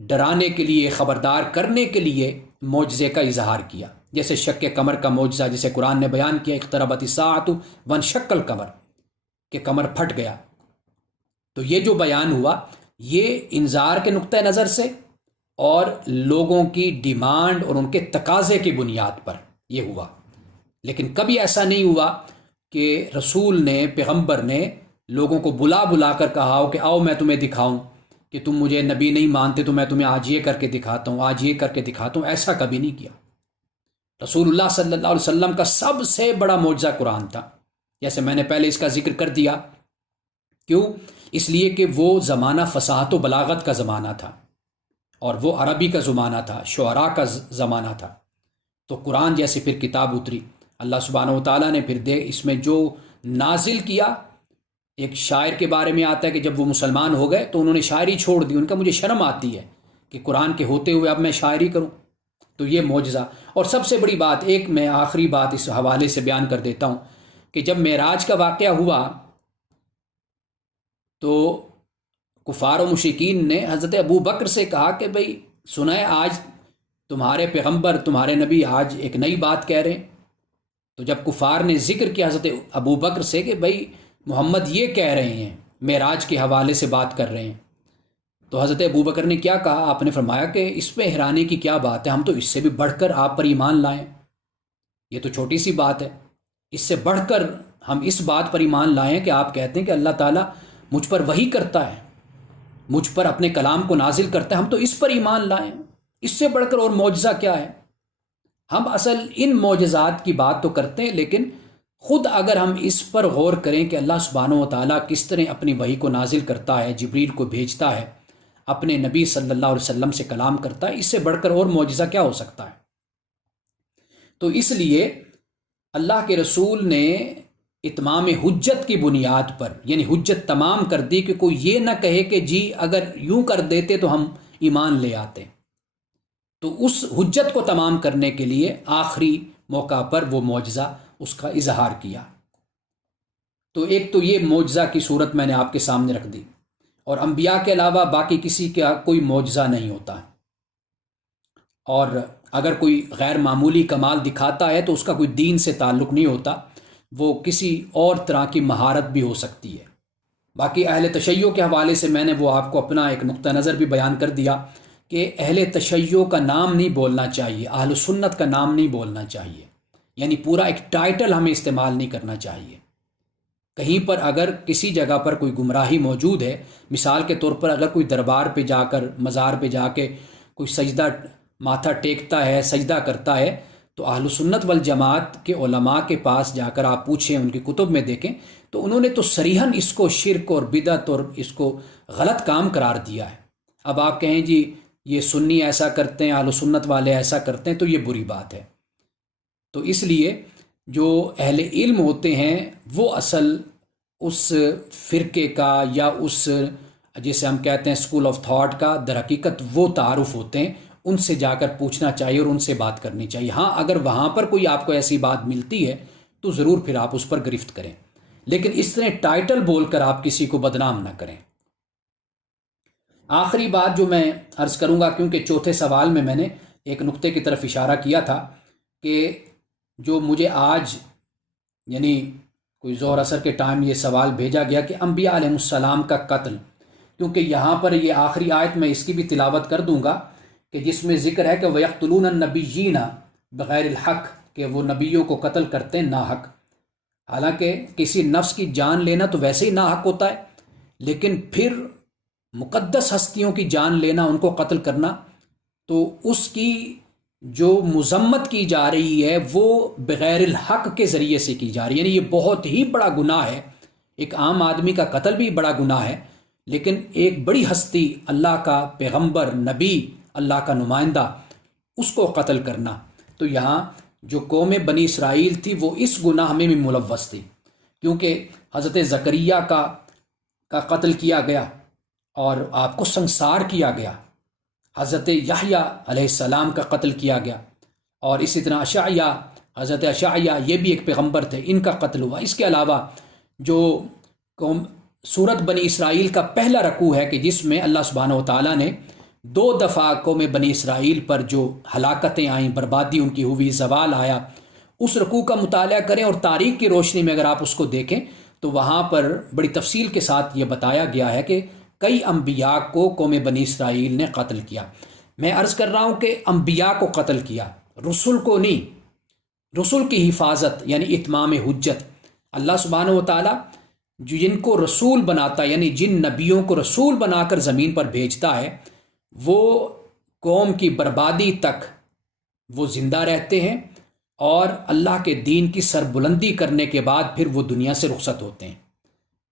ڈرانے کے لیے، خبردار کرنے کے لیے معجزے کا اظہار کیا، جیسے شق قمر کا معجزہ جسے قرآن نے بیان کیا، اقتربت الساعۃ وانشق القمر، کہ قمر پھٹ گیا۔ تو یہ جو بیان ہوا یہ انذار کے نقطہ نظر سے اور لوگوں کی ڈیمانڈ اور ان کے تقاضے کی بنیاد پر یہ ہوا، لیکن کبھی ایسا نہیں ہوا کہ رسول نے، پیغمبر نے لوگوں کو بلا بلا کر کہا ہو کہ آؤ میں تمہیں دکھاؤں، کہ تم مجھے نبی نہیں مانتے تو میں تمہیں آج یہ کر کے دکھاتا ہوں، آج یہ کر کے دکھاتا ہوں، ایسا کبھی نہیں کیا۔ رسول اللہ صلی اللہ علیہ وسلم کا سب سے بڑا معجزہ قرآن تھا، جیسے میں نے پہلے اس کا ذکر کر دیا۔ کیوں؟ اس لیے کہ وہ زمانہ فصاحت و بلاغت کا زمانہ تھا، اور وہ عربی کا زمانہ تھا، شعراء کا زمانہ تھا، تو قرآن جیسے پھر کتاب اتری، اللہ سبحانہ و تعالیٰ نے پھر اس میں جو نازل کیا۔ ایک شاعر کے بارے میں آتا ہے کہ جب وہ مسلمان ہو گئے تو انہوں نے شاعری چھوڑ دی، ان کا مجھے شرم آتی ہے کہ قرآن کے ہوتے ہوئے اب میں شاعری کروں، تو یہ معجزہ۔ اور سب سے بڑی بات، ایک میں آخری بات اس حوالے سے بیان کر دیتا ہوں کہ جب معراج کا واقعہ ہوا تو کفار و مشرکین نے حضرت ابو بکر سے کہا کہ بھئی سنائے، آج تمہارے پیغمبر، تمہارے نبی آج ایک نئی بات کہہ رہے ہیں۔ تو جب کفار نے ذکر کیا حضرت ابو بکر سے کہ بھئی محمد یہ کہہ رہے ہیں، معراج کے حوالے سے بات کر رہے ہیں، تو حضرت ابو بکر نے کیا کہا؟ آپ نے فرمایا کہ اس میں حیرانے کی کیا بات ہے، ہم تو اس سے بھی بڑھ کر آپ پر ایمان لائیں، یہ تو چھوٹی سی بات ہے، اس سے بڑھ کر ہم اس بات پر ایمان لائیں کہ آپ کہتے ہیں کہ اللہ تعالیٰ مجھ پر وحی کرتا ہے، مجھ پر اپنے کلام کو نازل کرتا ہے، ہم تو اس پر ایمان لائیں، اس سے بڑھ کر اور معجزہ کیا ہے؟ ہم اصل ان معجزات کی بات تو کرتے ہیں، لیکن خود اگر ہم اس پر غور کریں کہ اللہ سبحانہ و تعالیٰ کس طرح اپنی وحی کو نازل کرتا ہے، جبریل کو بھیجتا ہے، اپنے نبی صلی اللہ علیہ وسلم سے کلام کرتا ہے، اس سے بڑھ کر اور معجزہ کیا ہو سکتا ہے؟ تو اس لیے اللہ کے رسول نے اتمام حجت کی بنیاد پر، یعنی حجت تمام کر دی کہ کوئی یہ نہ کہے کہ جی اگر یوں کر دیتے تو ہم ایمان لے آتے. تو اس حجت کو تمام کرنے کے لیے آخری موقع پر وہ معجزہ اس کا اظہار کیا. تو ایک تو یہ معجزہ کی صورت میں نے آپ کے سامنے رکھ دی، اور انبیاء کے علاوہ باقی کسی کا کوئی معجزہ نہیں ہوتا، اور اگر کوئی غیر معمولی کمال دکھاتا ہے تو اس کا کوئی دین سے تعلق نہیں ہوتا، وہ کسی اور طرح کی مہارت بھی ہو سکتی ہے. باقی اہل تشیع کے حوالے سے میں نے وہ آپ کو اپنا ایک نقطہ نظر بھی بیان کر دیا کہ اہل تشیع کا نام نہیں بولنا چاہیے، اہل سنت کا نام نہیں بولنا چاہیے، یعنی پورا ایک ٹائٹل ہمیں استعمال نہیں کرنا چاہیے. کہیں پر اگر کسی جگہ پر کوئی گمراہی موجود ہے، مثال کے طور پر اگر کوئی دربار پہ جا کر، مزار پہ جا کے کوئی سجدہ ماتھا ٹیکتا ہے، سجدہ کرتا ہے، تو اہل سنت والجماعت کے علماء کے پاس جا کر آپ پوچھیں، ان کی کتب میں دیکھیں تو انہوں نے تو صریحاً اس کو شرک اور بدعت اور اس کو غلط کام قرار دیا ہے. اب آپ کہیں جی یہ سنی ایسا کرتے ہیں، اہل سنت والے ایسا کرتے ہیں، تو یہ بری بات ہے. تو اس لیے جو اہل علم ہوتے ہیں وہ اصل اس فرقے کا یا اس جسے ہم کہتے ہیں اسکول آف تھاٹ کا در حقیقت وہ تعارف ہوتے ہیں، ان سے جا کر پوچھنا چاہیے اور ان سے بات کرنی چاہیے. ہاں اگر وہاں پر کوئی آپ کو ایسی بات ملتی ہے تو ضرور پھر آپ اس پر گرفت کریں، لیکن اس طرح ٹائٹل بول کر آپ کسی کو بدنام نہ کریں. آخری بات جو میں عرض کروں گا، کیونکہ چوتھے سوال میں نے ایک نقطے کی طرف اشارہ کیا تھا کہ جو مجھے آج یعنی کوئی ظہر عصر کے ٹائم یہ سوال بھیجا گیا کہ انبیاء علیہ السلام کا قتل، کیونکہ یہاں پر یہ آخری آیت میں اس کی بھی تلاوت کر دوں گا کہ جس میں ذکر ہے کہ وَيَقْتُلُونَ النَّبِيِّينَ بغیر الحق، کہ وہ نبیوں کو قتل کرتے ہیں ناحق. حالانکہ کسی نفس کی جان لینا تو ویسے ہی ناحق ہوتا ہے، لیکن پھر مقدس ہستیوں کی جان لینا، ان کو قتل کرنا، تو اس کی جو مذمت کی جا رہی ہے وہ بغیر الحق کے ذریعے سے کی جا رہی ہے. یعنی یہ بہت ہی بڑا گناہ ہے. ایک عام آدمی کا قتل بھی بڑا گناہ ہے، لیکن ایک بڑی ہستی، اللہ کا پیغمبر، نبی، اللہ کا نمائندہ، اس کو قتل کرنا. تو یہاں جو قوم بنی اسرائیل تھی وہ اس گناہ میں بھی ملوث تھی، کیونکہ حضرت زکریہ کا قتل کیا گیا اور آپ کو سنسار کیا گیا. حضرت یحییٰ علیہ السلام کا قتل کیا گیا، اور اسی طرح اشعیاء، حضرت اشعیاء یہ بھی ایک پیغمبر تھے، ان کا قتل ہوا. اس کے علاوہ جو سورت بنی اسرائیل کا پہلا رکوع ہے کہ جس میں اللہ سبحانہ و تعالیٰ نے 2 دفعہ قوم بنی اسرائیل پر جو ہلاکتیں آئیں، بربادی ان کی ہوئی، زوال آیا، اس رکوع کا مطالعہ کریں اور تاریخ کی روشنی میں اگر آپ اس کو دیکھیں تو وہاں پر بڑی تفصیل کے ساتھ یہ بتایا گیا ہے کہ کئی انبیاء کو قوم بنی اسرائیل نے قتل کیا. میں عرض کر رہا ہوں کہ انبیاء کو قتل کیا، رسول کو نہیں. رسول کی حفاظت یعنی اتمام حجت، اللہ سبحانہ و تعالیٰ جن کو رسول بناتا ہے، یعنی جن نبیوں کو رسول بنا کر زمین پر بھیجتا ہے، وہ قوم کی بربادی تک وہ زندہ رہتے ہیں، اور اللہ کے دین کی سربلندی کرنے کے بعد پھر وہ دنیا سے رخصت ہوتے ہیں.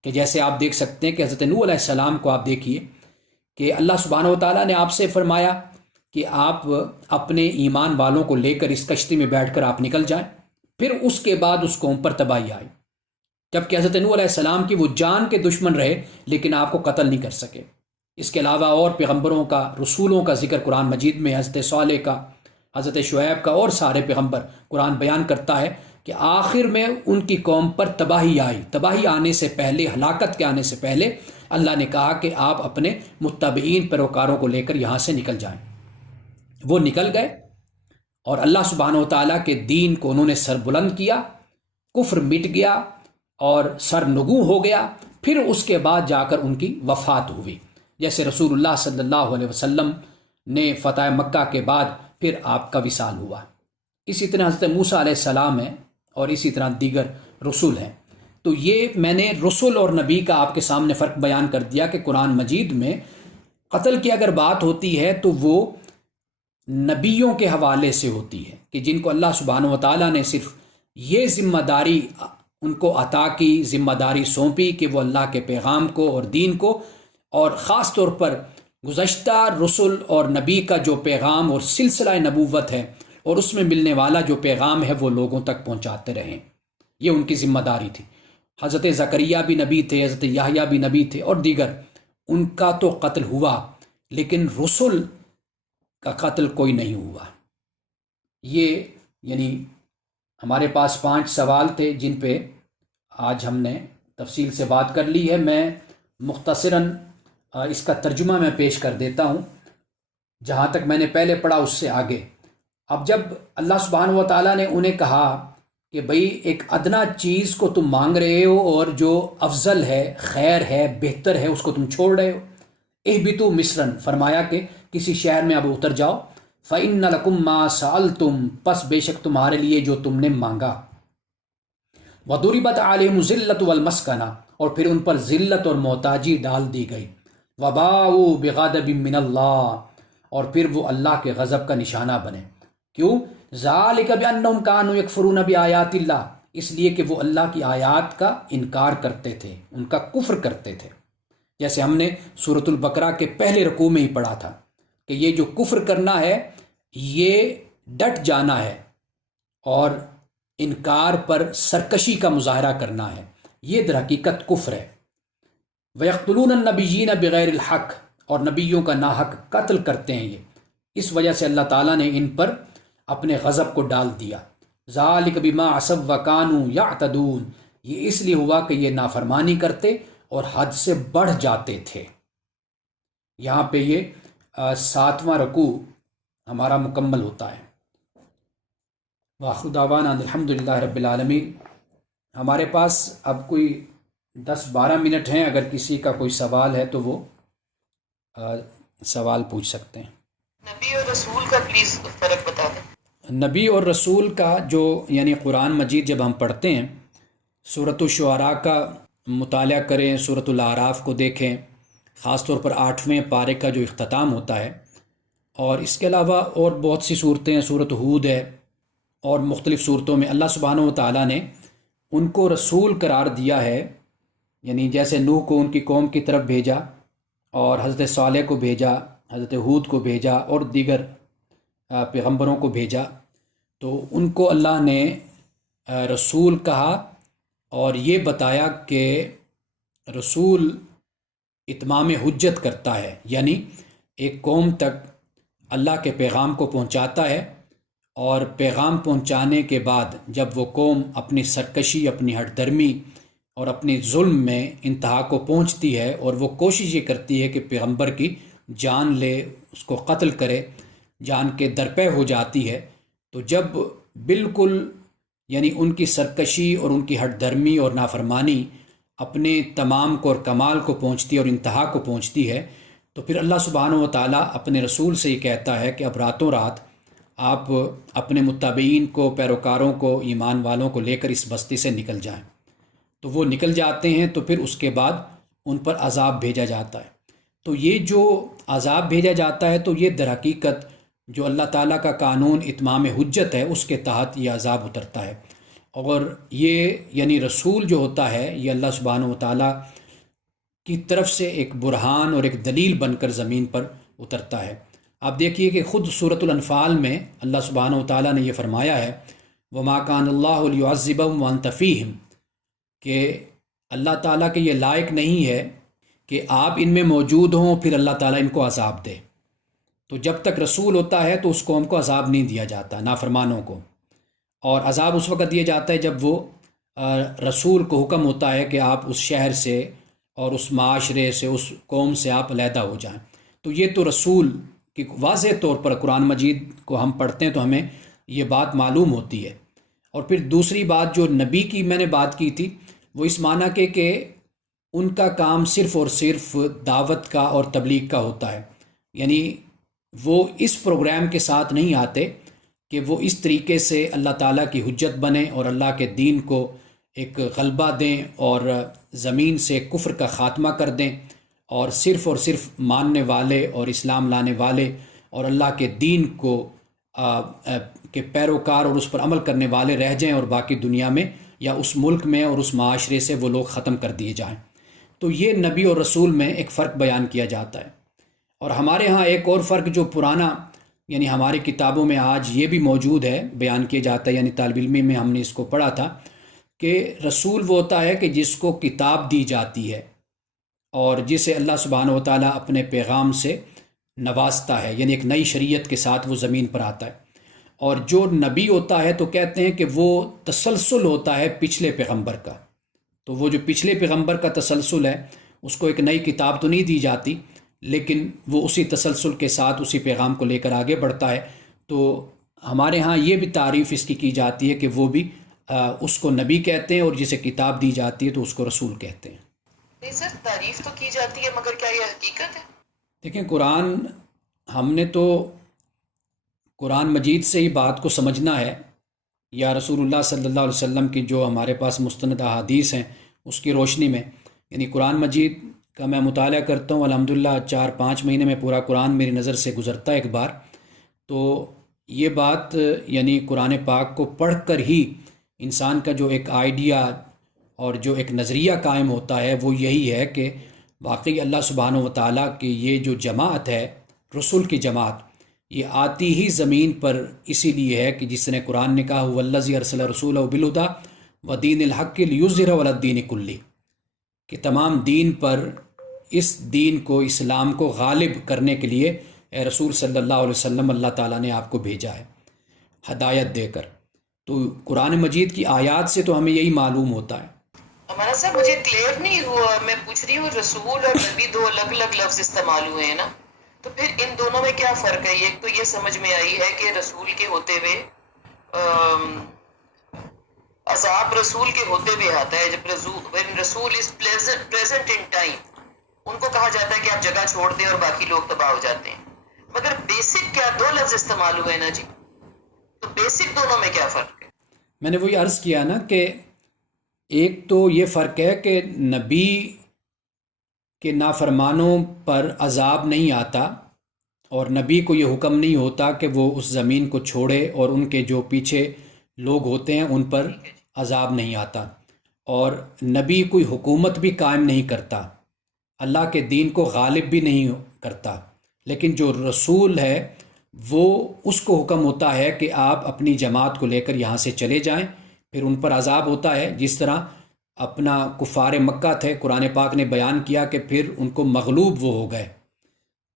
کہ جیسے آپ دیکھ سکتے ہیں کہ حضرت نوح علیہ السلام کو آپ دیکھیے کہ اللہ سبحانہ و تعالیٰ نے آپ سے فرمایا کہ آپ اپنے ایمان والوں کو لے کر اس کشتی میں بیٹھ کر آپ نکل جائیں. پھر اس کے بعد اس قوم پر تباہی آئی، جبکہ حضرت نوح علیہ السلام کی وہ جان کے دشمن رہے لیکن آپ کو قتل نہیں کر سکے. اس کے علاوہ اور پیغمبروں کا، رسولوں کا ذکر قرآن مجید میں، حضرت صالح کا، حضرت شعیب کا، اور سارے پیغمبر قرآن بیان کرتا ہے کہ آخر میں ان کی قوم پر تباہی آئی. تباہی آنے سے پہلے، ہلاکت کے آنے سے پہلے اللہ نے کہا کہ آپ اپنے متبعین پیروکاروں کو لے کر یہاں سے نکل جائیں. وہ نکل گئے اور اللہ سبحانہ و تعالیٰ کے دین کو انہوں نے سر بلند کیا، کفر مٹ گیا اور سر نگوں ہو گیا. پھر اس کے بعد جا کر ان کی وفات ہوئی، جیسے رسول اللہ صلی اللہ علیہ وسلم نے فتح مکہ کے بعد پھر آپ کا وصال ہوا. اسی طرح حضرت موسیٰ علیہ السلام ہیں اور اسی طرح دیگر رسول ہیں. تو یہ میں نے رسول اور نبی کا آپ کے سامنے فرق بیان کر دیا کہ قرآن مجید میں قتل کی اگر بات ہوتی ہے تو وہ نبیوں کے حوالے سے ہوتی ہے کہ جن کو اللہ سبحانہ و تعالیٰ نے صرف یہ ذمہ داری ان کو عطا کی، ذمہ داری سونپی کہ وہ اللہ کے پیغام کو اور دین کو، اور خاص طور پر گزشتہ رسول اور نبی کا جو پیغام اور سلسلہ نبوت ہے اور اس میں ملنے والا جو پیغام ہے وہ لوگوں تک پہنچاتے رہیں. یہ ان کی ذمہ داری تھی. حضرت زکریا بھی نبی تھے، حضرت یحییٰ بھی نبی تھے اور دیگر، ان کا تو قتل ہوا، لیکن رسل کا قتل کوئی نہیں ہوا۔ یہ یعنی ہمارے پاس 5 سوال تھے جن پہ آج ہم نے تفصیل سے بات کر لی ہے۔ میں مختصراً اس کا ترجمہ میں پیش کر دیتا ہوں، جہاں تک میں نے پہلے پڑھا اس سے آگے۔ اب جب اللہ سبحانہ و تعالیٰ نے انہیں کہا کہ بھئی ایک ادنا چیز کو تم مانگ رہے ہو اور جو افضل ہے، خیر ہے، بہتر ہے، اس کو تم چھوڑ رہے ہو، اہبطوا مصرا، فرمایا کہ کسی شہر میں اب اتر جاؤ، فإن لکم ما سألتم، پس بے شک تمہارے لیے جو تم نے مانگا، وضربت علیہم الذلۃ والمسکنہ، اور پھر ان پر ذلت اور محتاجی ڈال دی گئی، وباؤوا بغضب من اللہ، اور پھر وہ اللہ کے غضب کا نشانہ بنے۔ کیوں؟ ذالک بانہم کانوا یکفرون بآیات اللہ، اس لیے کہ وہ اللہ کی آیات کا انکار کرتے تھے، ان کا کفر کرتے تھے، جیسے ہم نے سورۃ البقرہ کے پہلے رکوع میں ہی پڑھا تھا کہ یہ جو کفر کرنا ہے یہ ڈٹ جانا ہے اور انکار پر سرکشی کا مظاہرہ کرنا ہے، یہ در حقیقت کفر ہے۔ وَيَقْتُلُونَ النَّبِيِّينَ بِغَيْرِ الْحَقِّ، اور نبیوں کا ناحق قتل کرتے ہیں یہ، اس وجہ سے اللہ تعالیٰ نے ان پر اپنے غضب کو ڈال دیا۔ ذَلِكَ بِمَا عَصَوْا وَكَانُوا يَعْتَدُونَ، یہ اس لیے ہوا کہ یہ نافرمانی کرتے اور حد سے بڑھ جاتے تھے۔ یہاں پہ یہ 7واں رکوع ہمارا مکمل ہوتا ہے۔ وآخر دعوانا ان الحمدللہ رب العالمین۔ ہمارے پاس اب کوئی 10-12 منٹ ہیں، اگر کسی کا کوئی سوال ہے تو وہ سوال پوچھ سکتے ہیں۔ نبی اور رسول کا پلیز فرق بتا دیں۔ نبی اور رسول کا جو یعنی قرآن مجید جب ہم پڑھتے ہیں، سورۃ الشعراء کا مطالعہ کریں، سورۃ الاعراف کو دیکھیں، خاص طور پر 8ویں پارے کا جو اختتام ہوتا ہے، اور اس کے علاوہ اور بہت سی صورتیں ہیں، سورۃ ہود ہے اور مختلف صورتوں میں اللہ سبحانہ و تعالیٰ نے ان کو رسول قرار دیا ہے، یعنی جیسے نوح کو ان کی قوم کی طرف بھیجا، اور حضرت صالح کو بھیجا، حضرت ہود کو بھیجا، اور دیگر پیغمبروں کو بھیجا، تو ان کو اللہ نے رسول کہا، اور یہ بتایا کہ رسول اتمام حجت کرتا ہے، یعنی ایک قوم تک اللہ کے پیغام کو پہنچاتا ہے، اور پیغام پہنچانے کے بعد جب وہ قوم اپنی سرکشی، اپنی ہٹ درمی اور اپنی ظلم میں انتہا کو پہنچتی ہے، اور وہ کوشش یہ کرتی ہے کہ پیغمبر کی جان لے، اس کو قتل کرے، جان کے درپے ہو جاتی ہے، تو جب بالکل یعنی ان کی سرکشی اور ان کی ہٹ درمی اور نافرمانی اپنے تمام کو اور کمال کو پہنچتی ہے اور انتہا کو پہنچتی ہے، تو پھر اللہ سبحانہ و تعالیٰ اپنے رسول سے یہ کہتا ہے کہ اب راتوں رات آپ اپنے متبعین کو، پیروکاروں کو، ایمان والوں کو لے کر اس بستی سے نکل جائیں۔ تو وہ نکل جاتے ہیں، تو پھر اس کے بعد ان پر عذاب بھیجا جاتا ہے۔ تو یہ جو عذاب بھیجا جاتا ہے، تو یہ در حقیقت جو اللہ تعالیٰ کا قانون اتمام حجت ہے، اس کے تحت یہ عذاب اترتا ہے، اور یہ یعنی رسول جو ہوتا ہے یہ اللہ سبحانہ و تعالیٰ کی طرف سے ایک برہان اور ایک دلیل بن کر زمین پر اترتا ہے۔ آپ دیکھیے کہ خود سورۃ الانفال میں اللہ سبحانہ و تعالیٰ نے یہ فرمایا ہے، وَمَا كَانَ اللَّهُ لِيُعَذِّبَهُمْ وَأَنْتَ فِيهِمْ، کہ اللہ تعالیٰ کے یہ لائق نہیں ہے کہ آپ ان میں موجود ہوں پھر اللہ تعالیٰ ان کو عذاب دے۔ تو جب تک رسول ہوتا ہے تو اس قوم کو عذاب نہیں دیا جاتا، نافرمانوں کو، اور عذاب اس وقت دیا جاتا ہے جب وہ رسول کو حکم ہوتا ہے کہ آپ اس شہر سے اور اس معاشرے سے، اس قوم سے آپ علیحدہ ہو جائیں۔ تو یہ تو رسول کی واضح طور پر قرآن مجید کو ہم پڑھتے ہیں تو ہمیں یہ بات معلوم ہوتی ہے۔ اور پھر دوسری بات جو نبی کی میں نے بات کی تھی، وہ اس معنی کے کہ ان کا کام صرف اور صرف دعوت کا اور تبلیغ کا ہوتا ہے، یعنی وہ اس پروگرام کے ساتھ نہیں آتے کہ وہ اس طریقے سے اللہ تعالیٰ کی حجت بنیں اور اللہ کے دین کو ایک غلبہ دیں اور زمین سے کفر کا خاتمہ کر دیں، اور صرف ماننے والے اور اسلام لانے والے اور اللہ کے دین کو کے پیروکار اور اس پر عمل کرنے والے رہ جائیں، اور باقی دنیا میں یا اس ملک میں اور اس معاشرے سے وہ لوگ ختم کر دیے جائیں۔ تو یہ نبی اور رسول میں ایک فرق بیان کیا جاتا ہے۔ اور ہمارے ہاں ایک اور فرق جو پرانا یعنی ہماری کتابوں میں آج یہ بھی موجود ہے، بیان کیا جاتا ہے، یعنی طالب علمی میں ہم نے اس کو پڑھا تھا کہ رسول وہ ہوتا ہے کہ جس کو کتاب دی جاتی ہے اور جسے اللہ سبحانہ و تعالیٰ اپنے پیغام سے نوازتا ہے، یعنی ایک نئی شریعت کے ساتھ وہ زمین پر آتا ہے۔ اور جو نبی ہوتا ہے تو کہتے ہیں کہ وہ تسلسل ہوتا ہے پچھلے پیغمبر کا، تو وہ جو پچھلے پیغمبر کا تسلسل ہے اس کو ایک نئی کتاب تو نہیں دی جاتی، لیکن وہ اسی تسلسل کے ساتھ اسی پیغام کو لے کر آگے بڑھتا ہے۔ تو ہمارے ہاں یہ بھی تعریف اس کی جاتی ہے کہ وہ بھی اس کو نبی کہتے ہیں، اور جسے کتاب دی جاتی ہے تو اس کو رسول کہتے ہیں۔ نہیں سر، تعریف تو کی جاتی ہے مگر کیا یہ حقیقت ہے؟ دیکھیں، ہم نے تو قرآن مجید سے ہی بات کو سمجھنا ہے، یا رسول اللہ صلی اللہ علیہ وسلم کی جو ہمارے پاس مستند احادیث ہیں اس کی روشنی میں، یعنی قرآن مجید کا میں مطالعہ کرتا ہوں الحمدللہ 4-5 مہینے میں پورا قرآن میری نظر سے گزرتا ہے ایک بار، تو یہ بات یعنی قرآن پاک کو پڑھ کر ہی انسان کا جو ایک آئیڈیا اور جو ایک نظریہ قائم ہوتا ہے وہ یہی ہے کہ واقعی اللہ سبحانہ و تعالیٰ کی یہ جو جماعت ہے، رسول کی جماعت، یہ آتی ہی زمین پر اسی لیے ہے کہ جس نے قرآن نے کہا والذی ارسل رسولہ بالہدی ودین الحق لیظہرہ علی الدین کلہ، کہ تمام دین پر اس دین کو، اسلام کو غالب کرنے کے لیے اے رسول صلی اللہ علیہ وسلم اللہ تعالیٰ نے آپ کو بھیجا ہے ہدایت دے کر۔ تو قرآن مجید کی آیات سے تو ہمیں یہی معلوم ہوتا ہے۔ ہمارا صاحب مجھے کلیئر نہیں ہوا، میں پوچھ رہی ہوں رسول اور نبی دو الگ الگ لفظ استعمال ہوئے ہیں نا، تو پھر ان دونوں میں کیا فرق ہے؟ ایک تو یہ سمجھ میں آئی ہے کہ رسول کے ہوتے ہوئے عذاب رسول کے ہوتے ہوئے آتا ہے، جب رسول از پریزنٹ ان ٹائم، ان کو کہا جاتا ہے کہ آپ جگہ چھوڑ دیں اور باقی لوگ تباہ ہو جاتے ہیں، مگر بیسک کیا دو لفظ استعمال ہوئے نا جی، تو بیسک دونوں میں کیا فرق ہے؟ میں نے وہی عرض کیا نا کہ ایک تو یہ فرق ہے کہ نبی کے نافرمانوں پر عذاب نہیں آتا، اور نبی کو یہ حکم نہیں ہوتا کہ وہ اس زمین کو چھوڑے اور ان کے جو پیچھے لوگ ہوتے ہیں ان پر عذاب نہیں آتا، اور نبی کوئی حکومت بھی قائم نہیں کرتا، اللہ کے دین کو غالب بھی نہیں کرتا، لیکن جو رسول ہے وہ اس کو حکم ہوتا ہے کہ آپ اپنی جماعت کو لے کر یہاں سے چلے جائیں، پھر ان پر عذاب ہوتا ہے، جس طرح اپنا کفار مکہ تھے، قرآن پاک نے بیان کیا کہ پھر ان کو مغلوب وہ ہو گئے،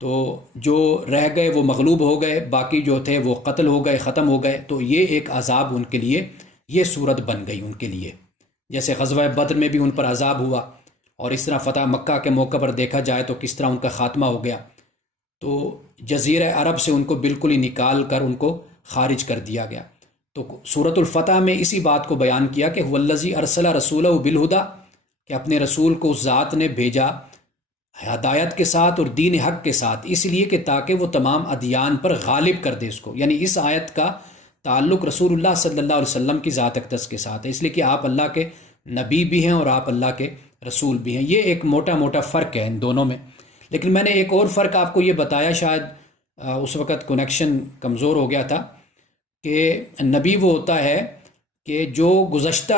تو جو رہ گئے وہ مغلوب ہو گئے، باقی جو تھے وہ قتل ہو گئے، ختم ہو گئے، تو یہ ایک عذاب ان کے لیے، یہ صورت بن گئی ان کے لیے، جیسے غزوہ بدر میں بھی ان پر عذاب ہوا، اور اس طرح فتح مکہ کے موقع پر دیکھا جائے تو کس طرح ان کا خاتمہ ہو گیا، تو جزیرہ عرب سے ان کو بالکل ہی نکال کر ان کو خارج کر دیا گیا۔ تو سورۃ الفتح میں اسی بات کو بیان کیا کہ والذی ارسل رسولہ بالہدی، کہ اپنے رسول کو اس ذات نے بھیجا ہدایت کے ساتھ اور دین حق کے ساتھ، اس لیے کہ تاکہ وہ تمام ادیان پر غالب کر دے اس کو، یعنی اس آیت کا تعلق رسول اللہ صلی اللہ علیہ وسلم کی ذات اقدس کے ساتھ ہے، اس لیے کہ آپ اللہ کے نبی بھی ہیں اور آپ اللہ کے رسول بھی ہیں۔ یہ ایک موٹا موٹا فرق ہے ان دونوں میں۔ لیکن میں نے ایک اور فرق آپ کو یہ بتایا، شاید اس وقت کنیکشن کمزور ہو گیا تھا، کہ نبی وہ ہوتا ہے کہ جو گزشتہ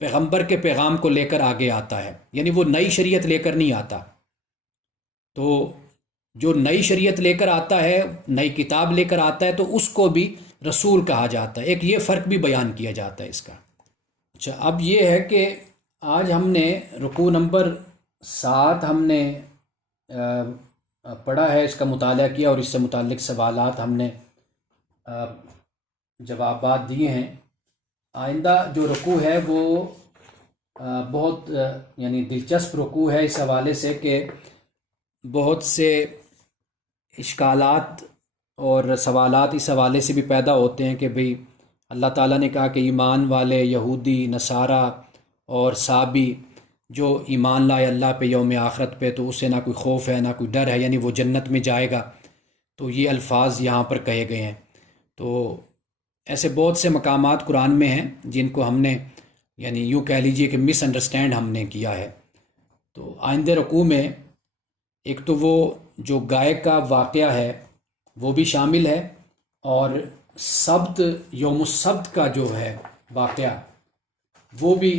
پیغمبر کے پیغام کو لے کر آگے آتا ہے، یعنی وہ نئی شریعت لے کر نہیں آتا، تو جو نئی شریعت لے کر آتا ہے، نئی کتاب لے کر آتا ہے، تو اس کو بھی رسول کہا جاتا ہے۔ ایک یہ فرق بھی بیان کیا جاتا ہے اس کا۔ اچھا، اب یہ ہے کہ آج ہم نے رکوع نمبر 7 ہم نے پڑھا ہے، اس کا مطالعہ کیا، اور اس سے متعلق سوالات ہم نے جوابات دیے ہیں۔ آئندہ جو رکوع ہے وہ بہت یعنی دلچسپ رکوع ہے اس حوالے سے کہ بہت سے اشکالات اور سوالات اس حوالے سے بھی پیدا ہوتے ہیں کہ بھئی اللہ تعالیٰ نے کہا کہ ایمان والے یہودی، نصارہ اور صابی جو ایمان لائے اللہ پہ، یوم آخرت پہ، تو اسے نہ کوئی خوف ہے نہ کوئی ڈر ہے، یعنی وہ جنت میں جائے گا، تو یہ الفاظ یہاں پر کہے گئے ہیں۔ تو ایسے بہت سے مقامات قرآن میں ہیں جن کو ہم نے یعنی یوں کہہ لیجئے کہ مس انڈرسٹینڈ ہم نے کیا ہے۔ تو آئندہ رکوع میں ایک تو وہ جو گائے کا واقعہ ہے وہ بھی شامل ہے، اور سبت، یوم السبت کا جو ہے واقعہ وہ بھی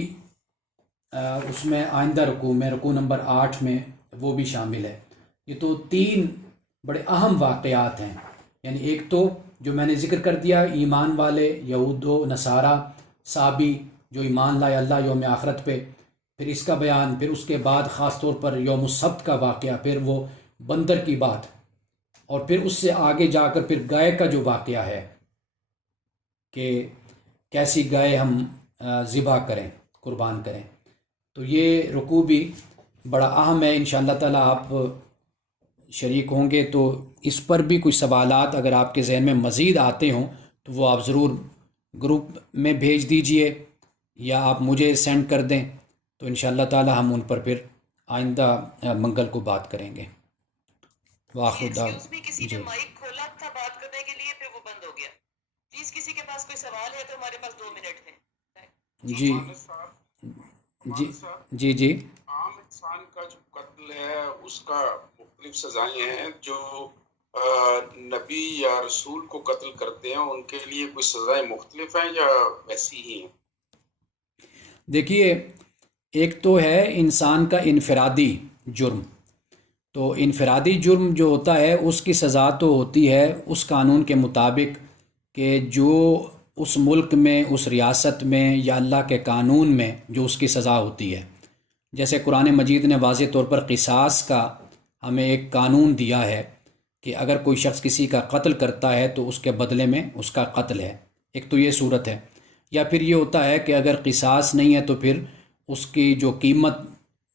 اس میں آئندہ رکوع میں، رکوع نمبر 8 میں وہ بھی شامل ہے۔ یہ تو 3 بڑے اہم واقعات ہیں، یعنی ایک تو جو میں نے ذکر کر دیا، ایمان والے یہود و نصارہ، صابی جو ایمان لائے اللہ یوم آخرت پہ، پھر اس کا بیان، پھر اس کے بعد خاص طور پر یوم السبت کا واقعہ، پھر وہ بندر کی بات، اور پھر اس سے آگے جا کر پھر گائے کا جو واقعہ ہے کہ کیسی گائے ہم ذبح کریں، قربان کریں. تو یہ رکوع بھی بڑا اہم ہے. انشاءاللہ تعالیٰ آپ شریک ہوں گے تو اس پر بھی کچھ سوالات اگر آپ کے ذہن میں مزید آتے ہوں تو وہ آپ ضرور گروپ میں بھیج دیجئے یا آپ مجھے سینڈ کر دیں، تو انشاءاللہ تعالیٰ ہم ان پر پھر آئندہ منگل کو بات کریں گے. کسی نے مائک کھولا تھا بات کرنے کے لیے، پھر وہ بند ہو گیا. پلیز کسی کے پاس کوئی سوال ہے تو ہمارے پاس 2 منٹ ہیں. جی عام انسان کا جو قتل ہے اس کا مختلف سزائیں ہیں. جو نبی یا رسول کو قتل کرتے ہیں ان کے لیے کوئی سزائیں مختلف ہیں یا ویسی ہی ہیں؟ دیکھیے، ایک تو ہے انسان کا انفرادی جرم. تو انفرادی جرم جو ہوتا ہے اس کی سزا تو ہوتی ہے اس قانون کے مطابق کہ جو اس ملک میں، اس ریاست میں یا اللہ کے قانون میں جو اس کی سزا ہوتی ہے. جیسے قرآن مجید نے واضح طور پر قصاص کا ہمیں ایک قانون دیا ہے کہ اگر کوئی شخص کسی کا قتل کرتا ہے تو اس کے بدلے میں اس کا قتل ہے. ایک تو یہ صورت ہے. یا پھر یہ ہوتا ہے کہ اگر قصاص نہیں ہے تو پھر اس کی جو قیمت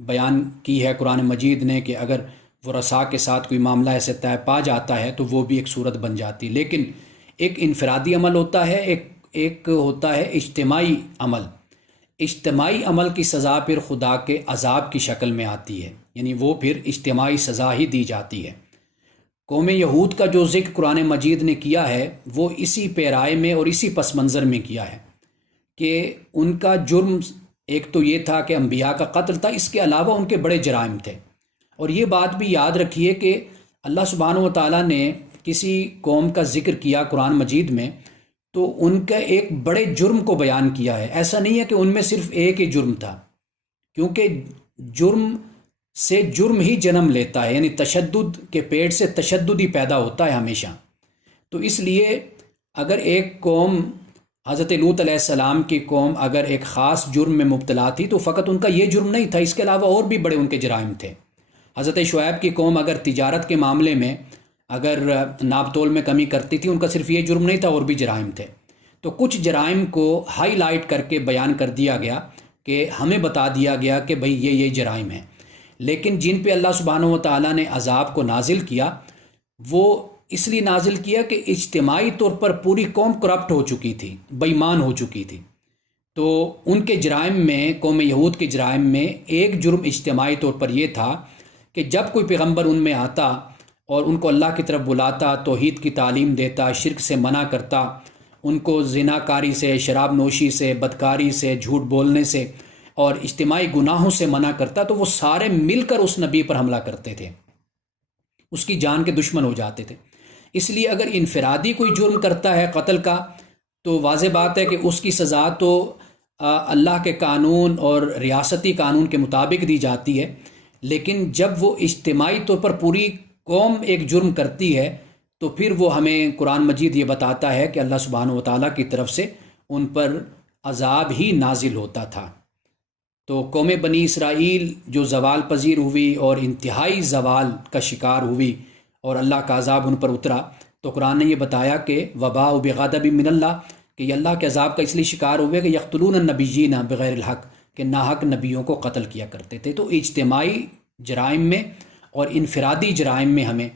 بیان کی ہے قرآن مجید نے کہ اگر ورثاء کے ساتھ کوئی معاملہ ایسے طے پا جاتا ہے تو وہ بھی ایک صورت بن جاتی. لیکن ایک انفرادی عمل ہوتا ہے، ایک ہوتا ہے اجتماعی عمل. اجتماعی عمل کی سزا پھر خدا کے عذاب کی شکل میں آتی ہے، یعنی وہ پھر اجتماعی سزا ہی دی جاتی ہے. قوم یہود کا جو ذکر قرآن مجید نے کیا ہے وہ اسی پیرائے میں اور اسی پس منظر میں کیا ہے کہ ان کا جرم ایک تو یہ تھا کہ انبیاء کا قتل تھا، اس کے علاوہ ان کے بڑے جرائم تھے. اور یہ بات بھی یاد رکھیے کہ اللہ سبحانہ و تعالیٰ نے کسی قوم کا ذکر کیا قرآن مجید میں تو ان کا ایک بڑے جرم کو بیان کیا ہے. ایسا نہیں ہے کہ ان میں صرف ایک ہی جرم تھا، کیونکہ جرم سے جرم ہی جنم لیتا ہے، یعنی تشدد کے پیٹ سے تشدد ہی پیدا ہوتا ہے ہمیشہ. تو اس لیے اگر ایک قوم، حضرت لوط علیہ السلام کی قوم اگر ایک خاص جرم میں مبتلا تھی تو فقط ان کا یہ جرم نہیں تھا، اس کے علاوہ اور بھی بڑے ان کے جرائم تھے. حضرت شعیب کی قوم اگر تجارت کے معاملے میں اگر ناپ تول میں کمی کرتی تھی، ان کا صرف یہ جرم نہیں تھا، اور بھی جرائم تھے. تو کچھ جرائم کو ہائی لائٹ کر کے بیان کر دیا گیا کہ ہمیں بتا دیا گیا کہ بھئی یہ جرائم ہیں. لیکن جن پہ اللہ سبحانہ و تعالیٰ نے عذاب کو نازل کیا وہ اس لیے نازل کیا کہ اجتماعی طور پر پوری قوم کرپٹ ہو چکی تھی، بے ایمان ہو چکی تھی. تو ان کے جرائم میں، قوم یہود کے جرائم میں ایک جرم اجتماعی طور پر یہ تھا کہ جب کوئی پیغمبر ان میں آتا اور ان کو اللہ کی طرف بلاتا، توحید کی تعلیم دیتا، شرک سے منع کرتا، ان کو زنا کاری سے، شراب نوشی سے، بدکاری سے، جھوٹ بولنے سے اور اجتماعی گناہوں سے منع کرتا، تو وہ سارے مل کر اس نبی پر حملہ کرتے تھے، اس کی جان کے دشمن ہو جاتے تھے. اس لیے اگر انفرادی کوئی جرم کرتا ہے قتل کا تو واضح بات ہے کہ اس کی سزا تو اللہ کے قانون اور ریاستی قانون کے مطابق دی جاتی ہے. لیکن جب وہ اجتماعی طور پر پوری قوم ایک جرم کرتی ہے تو پھر وہ ہمیں قرآن مجید یہ بتاتا ہے کہ اللہ سبحانہ و تعالیٰ کی طرف سے ان پر عذاب ہی نازل ہوتا تھا. تو قوم بنی اسرائیل جو زوال پذیر ہوئی اور انتہائی زوال کا شکار ہوئی اور اللہ کا عذاب ان پر اترا، تو قرآن نے یہ بتایا کہ وباء بغضب من اللہ، کہ یہ اللہ کے عذاب کا اس لیے شکار ہوئے کہ یقتلون النبیین بغیر الحق، کہ ناحق نبیوں کو قتل کیا کرتے تھے. تو اجتماعی جرائم میں اور انفرادی جرائم میں ہمیں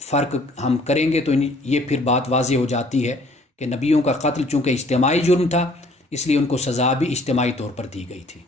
فرق ہم کریں گے تو یہ پھر بات واضح ہو جاتی ہے کہ نبیوں کا قتل چونکہ اجتماعی جرم تھا اس لیے ان کو سزا بھی اجتماعی طور پر دی گئی تھی.